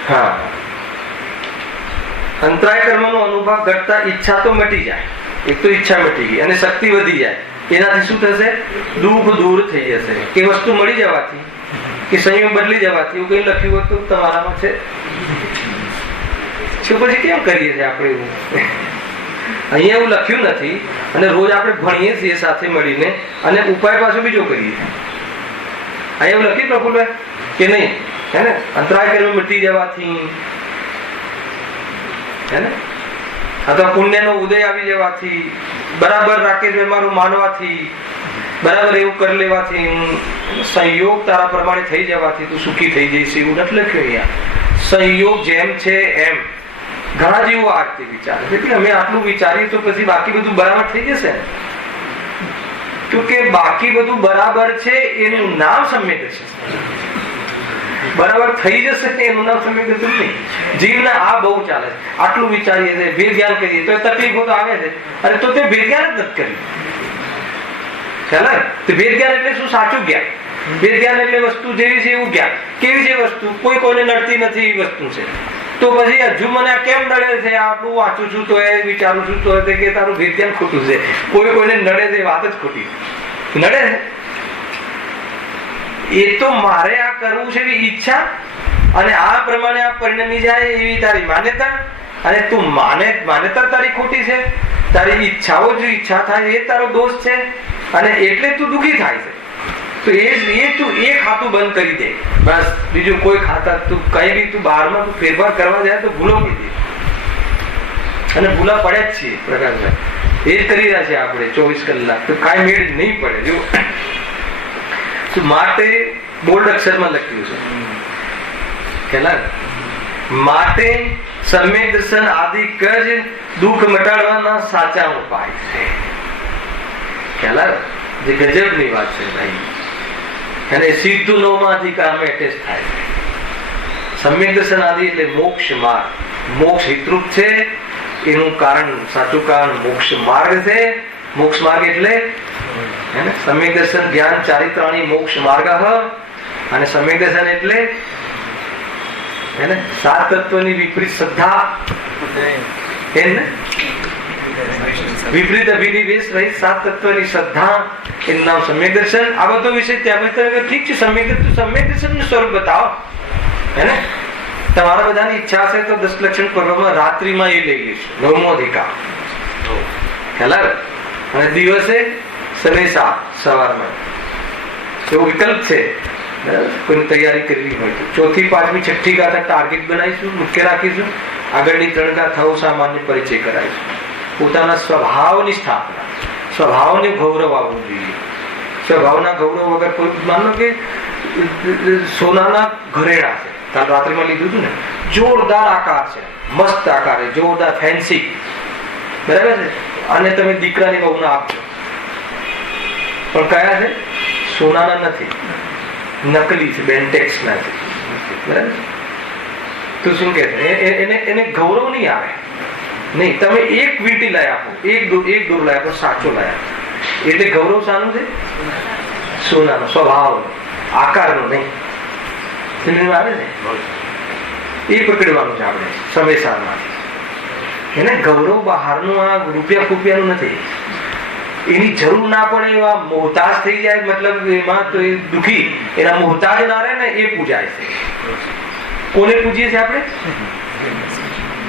હા, અંતરાય કર્મનો અનુભવ ઘટતા ઈચ્છા તો મટી જાય. એક તો ઈચ્છા મટી ગઈ અને શક્તિ વધી જાય. એનાથી શું થશે? દુઃખ દૂર થઈ જશે. કે વસ્તુ મળી જવાથી, કે સંયોગ બદલી જવાથી. એવું કઈ લખ્યું હોય તો તમારામાં છે? પછી કેમ કરીએ છીએ આપણે એવું? અહીંયા એવું લખ્યું નથી, અને રોજ આપણે ભણીએ છીએ સાથે મળીને, અને ઉપાય પાછો બીજો કરીએ. અહીંયા એવું લખ્યું પ્રફુલભાઈ કે નહીં? હે ને? અંતરાય કર્મ મટી જવાથી, હે ને? અથવા પુણ્યનો ઉદય આવી જવાથી, બરાબર રાકેશભાઈ મારું માનવાથી, બરાબર એવું કરી લેવાથી, સંયોગ તારા પ્રમાણે થઈ જવાથી તું સુખી થઈ જઈશ એવું નથી લખ્યું અહીંયા. સંયોગ જેમ છે એમ. ઘણા જેવો આ રીતે વિચારે એટલે અમે આટલું વિચારીએ તો પછી બાકી બધું બરાબર થઈ જશે ને. તો કે બાકી બધું બરાબર છે એનું નામ સમ્યક દર્શન. બરાબર થઈ જશે એનું નામ સમ્યક દર્શન નહીં. જીવને આ બહુ ચાલે છે. આટલું વિચારીએ છીએ, ભેદ જ્ઞાન કરીએ તો તકલીફો તો આવે છે. અરે તો તે ભેદ જ્ઞાન જ નથી કર્યું. ખ્યાલ? ભેદ જ્ઞાન એટલે શું? સાચું જ્ઞાન. ભેદ જ્ઞાન એટલે વસ્તુ જેવી છે એવું જ્ઞાન. કેવી છે વસ્તુ? કોઈ કોઈને નડતી નથી એવી વસ્તુ છે. તો પછી હજુ મને કેમ નડે છે? આટલું વાંચું છું તો એ વિચારું છું તો કે તારું ભેદ જ્ઞાન ખોટું છે. કોઈ કોઈને નડે છે વાત જ ખોટી. નડે છે એ તો મારે આ કરવું છે એવી ઈચ્છા, અને આ પ્રમાણે આ પરિણમી જાય એવી તારી માન્યતા, અને તું માન્યતા તારી ખોટી છે. તારી ઈચ્છાઓ જો ઈચ્છા થાય એ તારો દોષ છે, અને એટલે તું દુઃખી થાય છે. તો એ તું એ ખાતું બંધ કરી દે બસ. બીજું કોઈ ખાતા તું કઈ બી તું બહારમાં તું ફેરફાર કરવા જાય તો ભૂલો કરી દે. અને ભૂલા પડે જ છીએ પ્રકાશભાઈ. એ જ કરી રહ્યા છે આપણે 24 કલાક. તો કાંઈ મેળ નહીં પડે. જો માટે બોલ્ડ અક્ષરમાં લખ્યું છે ખ્યાલ? માટે સમ્યક દર્શન આદિ જ દુઃખ મટાડવાના સાચા ઉપાય છે. ખ્યાલ? જે ગજબની વાત છે ભાઈ. અને સીધું 9મા અધિકારમાં એટેચ થાય છે. સમ્યક દર્શન આદિ એટલે મોક્ષ માર્ગ. મોક્ષ હિતરૂપ છે. એનું કારણ, સાચું કારણ મોક્ષ માર્ગ છે. મોક્ષ માર્ગ એટલે સમ્યક દર્શન જ્ઞાન ચારિત્રાણી મોક્ષ માર્ગ. અને સમ્યક દર્શન એટલે સાત તત્વની વિપરીત શ્રદ્ધા, વિપરીત અભિનિવેશ રહી સાત તત્વની શ્રદ્ધા, એનું નામ સમ્યક દર્શન. આ બધો વિષય ત્યાં ઠીક છે. સમ્યક દર્શન નું સ્વરૂપ બતાવો. હે ને? તમારા બધાની ઈચ્છા છે તો 10 લક્ષણ પર્વમાં રાત્રિમાં એ લઈ લઈશું 9મો અધિકાર. ખ્યાલ? અને દિવસે સનેસા સવારમાં. એવો વિકલ્પ છે. કોઈની તૈયારી કરવી હોય તો 4થી 5મી 6ઠી ગાથા ટાર્ગેટ બનાવીશું, મુખ્ય રાખીશું. આગળની 3 ગાથાઓ સામાન્ય પરિચય કરાવીશું. પોતાના સ્વભાવની સ્થાપના, સ્વભાવને ગૌરવ આવવું જોઈએ. સ્વભાવના ગૌરવ વગર કોઈ, માનો કે સોનાના ઘરેણા છે, કાલ રાત્રિમાં લીધું હતું ને, જોરદાર આકાર છે, મસ્ત આકાર છે, જોરદાર ફેન્સી, બરાબર છે. અને તમે દીકરાની બહુને આપજો, પણ કયા છે? સોનાના નથી, નકલી છે, બેન્ટેક્સ નથી. બરાબર? તો શું કે એને ગૌરવ નહીં આવે. નહીં, તમે એક વીંટી લઈ આપો, એક ડોર લઈ આપો, સાચો લઈ આપો, એટલે ગૌરવ શાનું છે? સોનાનો, સ્વભાવ, આકારનો નહીં. સમજમાં આવે ને? એ પકડવાનું છે આપણે સમયસારમાંથી. એને ગૌરવ બહારનું આ રૂપિયાનું નથી. એની જરૂર ના પડે એવા મોહતાજ થઈ જાય, મતલબ એમાં તો એ દુખી, એના મોહતાજ ના રહે ને એ પૂજાય છે. કોને પૂજીએ છીએ આપણે?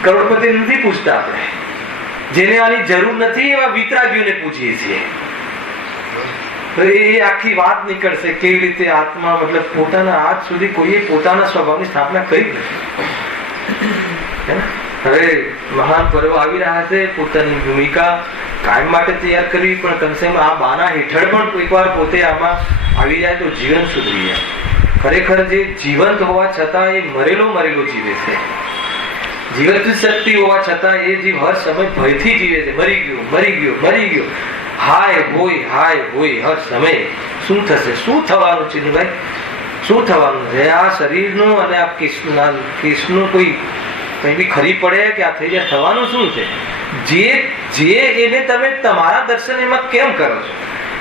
કરોડપતિ નથી પૂછતા આપણે. જેને આની જરૂર નથી એવા વિતરાગીઓને પૂછીએ છીએ. તો એ આખી વાત નીકળશે કેવી રીતે આત્મા, મતલબ પોતાના આજ સુધી કોઈએ પોતાના સ્વભાવની સ્થાપના કરી નથી. હવે મહાન પર્વ આવી રહ્યા છે, પોતાની ભૂમિકા કાયમ માટે તૈયાર કરવી, પણ કમસે કમ આ બાના હેઠળ પણ એકવાર પોતે આમાં આવી જાય તો જીવન સુધરી જાય. ખરેખર જે જીવંત હોવા છતાં એ મરેલો જીવે છે. જીવંત શક્તિ હોવા છતાં એ જીવ હર સમય ભયથી જીવે છે. મરી ગયો. હાય હોય હર સમય. શું થશે? શું થવાનું છે ભાઈ? શું થવાનું છે? આ શરીરનું અને આ કેસનું કોઈ કઈ બી ખરી પડે કે આ થઈ જાય, થવાનું શું છે? જે એને તમે તમારા દર્શન એમાં કેમ કરો છો?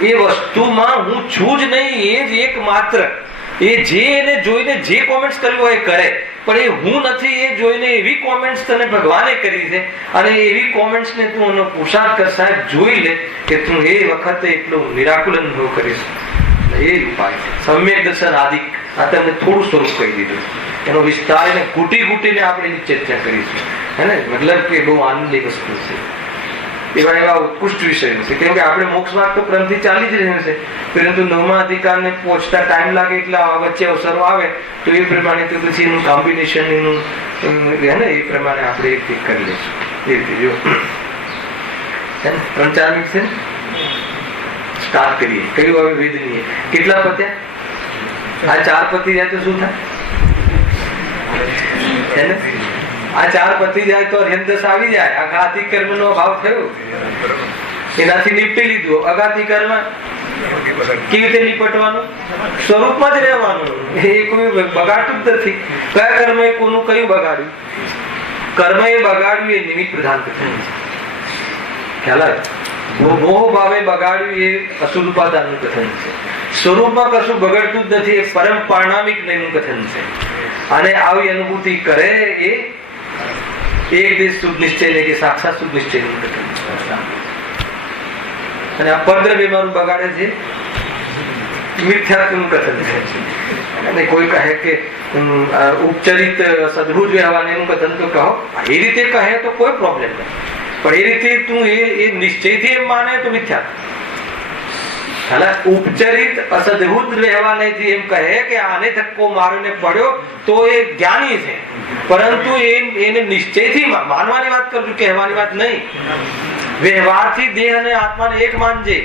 એ વસ્તુમાં હું છું જ નહીં, એ જ એકમાત્ર. એ જે એને જોઈને જે કોમેન્ટ્સ કર્યું હોય એ કરે, પણ એ હું નથી એ જોઈને એવી કોમેન્ટ્સ તને ભગવાને કરી છે, અને એવી કોમેન્ટ્સ ને તું એનો પુરુષાર્થ કર સાહેબ, જોઈ લે કે તું એ વખતે એટલું નિરાકુલ અનુભવ કરીશ. એ ઉપાય છે સમ્યક દર્શન આદિ. આ તમને થોડું સ્વરૂપ કહી દીધું, એનો વિસ્તાર એને ઘૂટીને આપણે એની ચર્ચા કરીશું. હે ને? મતલબ કે બહુ આનંદની વસ્તુ છે. એવા ઉત્કૃષ્ટ વિષયો છે, કેમ કે આપણે મોક્ષ માર્ગ તો ક્રમથી ચાલી જ રહ્યું છે, પરંતુ 9મા અધિકારને પહોંચતા ટાઈમ લાગે, એટલે વચ્ચે અવસરો આવે તો એ પ્રમાણે તો પછી એનું કોમ્બિનેશન એનું એ પ્રમાણે આપણે એક કરી લઈશું. એ રીતે જો 3-4 મિનિટ છે. સ્ટાર્ટ કરીએ. કયું હવે વેદનીય કેટલા પત્યા? આ 4 પતી જાય તો શું થાય? આ 4 પતી જાય તો અર્હંતસ આવી જાય. અઘાતી કર્મ નો અભાવ થયો, એનાથી નિપટી લીધું. અઘાતી કર્મ કેવી રીતે નિપટવાનું? સ્વરૂપમાં જ રહેવાનું. એ કોઈ બગાડતું જ નથી. કયા કર્મ એ કોનું કયું બગાડ્યું? કર્મ એ બગાડ્યું એ નિમિત્ત પ્રધાન કથન છે. ખ્યાલ આવે? મોહ ભાવે બગાડ્યું એ અસુરુપાદાનનું કથન છે. સ્વરૂપમાં કશું બગડતું જ નથી. એ પરમ પારણામિક નું કથન છે. અને આવી અનુભૂતિ કરે એ એક દેશ શુદ્ધ નિશ્ચય ને કે સાક્ષાત શુદ્ધ નિશ્ચય નું કથન છે. અને આ પદ્રવ્ય મારું બગાડે છે મિથ્યાત્વ નું કથન છે. અને કોઈ કહે કે ઉપચરિત સદભુજ વ્યવહાર એનું કથન તો કહો, એ રીતે કહે તો કોઈ પ્રોબ્લેમ નથી. પણ એ રીતે તું એ નિશ્ચયથી એમ માને તો મિથ્યા. ઉપચરિત અસદભુત વ્યવહારથી એમ કહે કે આને ધક્કો મારીને પડ્યો તો એ જ્ઞાની છે, પરંતુ એને નિશ્ચયથી માનવાની વાત કરું છું, કહેવાની વાત નહીં. વ્યવહારથી દેહ અને આત્માને એક માનજે,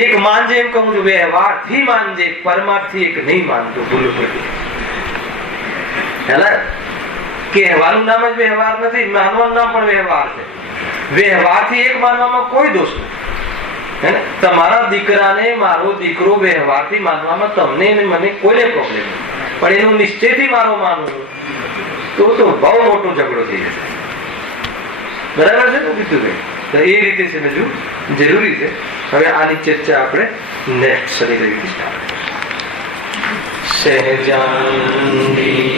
એક માનજે એમ કહું છું. વ્યવહારથી માનજે, પરમાર્થથી એક નહીં માનતો. ભૂલો પડી. કહેવાનું નામ જ વ્યવહાર નથી, માનવાનું નામ પણ વ્યવહાર છે. વ્યવહારથી એક માનવામાં કોઈ દોષ નથી. તમારા દીકરાને મારો દીકરો વ્યવહારથી માનવામાં તમને અને મને કોઈને પ્રોબ્લેમ નથી. પણ એનું નિશ્ચયથી મારો માનવું તો બહુ મોટો ઝઘડો થઈ જશે. બરાબર છે ને કીધું? તો એ રીતે સમજવું જરૂરી છે. હવે આની ચર્ચા આપણે નેક્સ્ટ શનિ રવિથી સ્ટાર્ટ કરીશું. સહેજાનંદી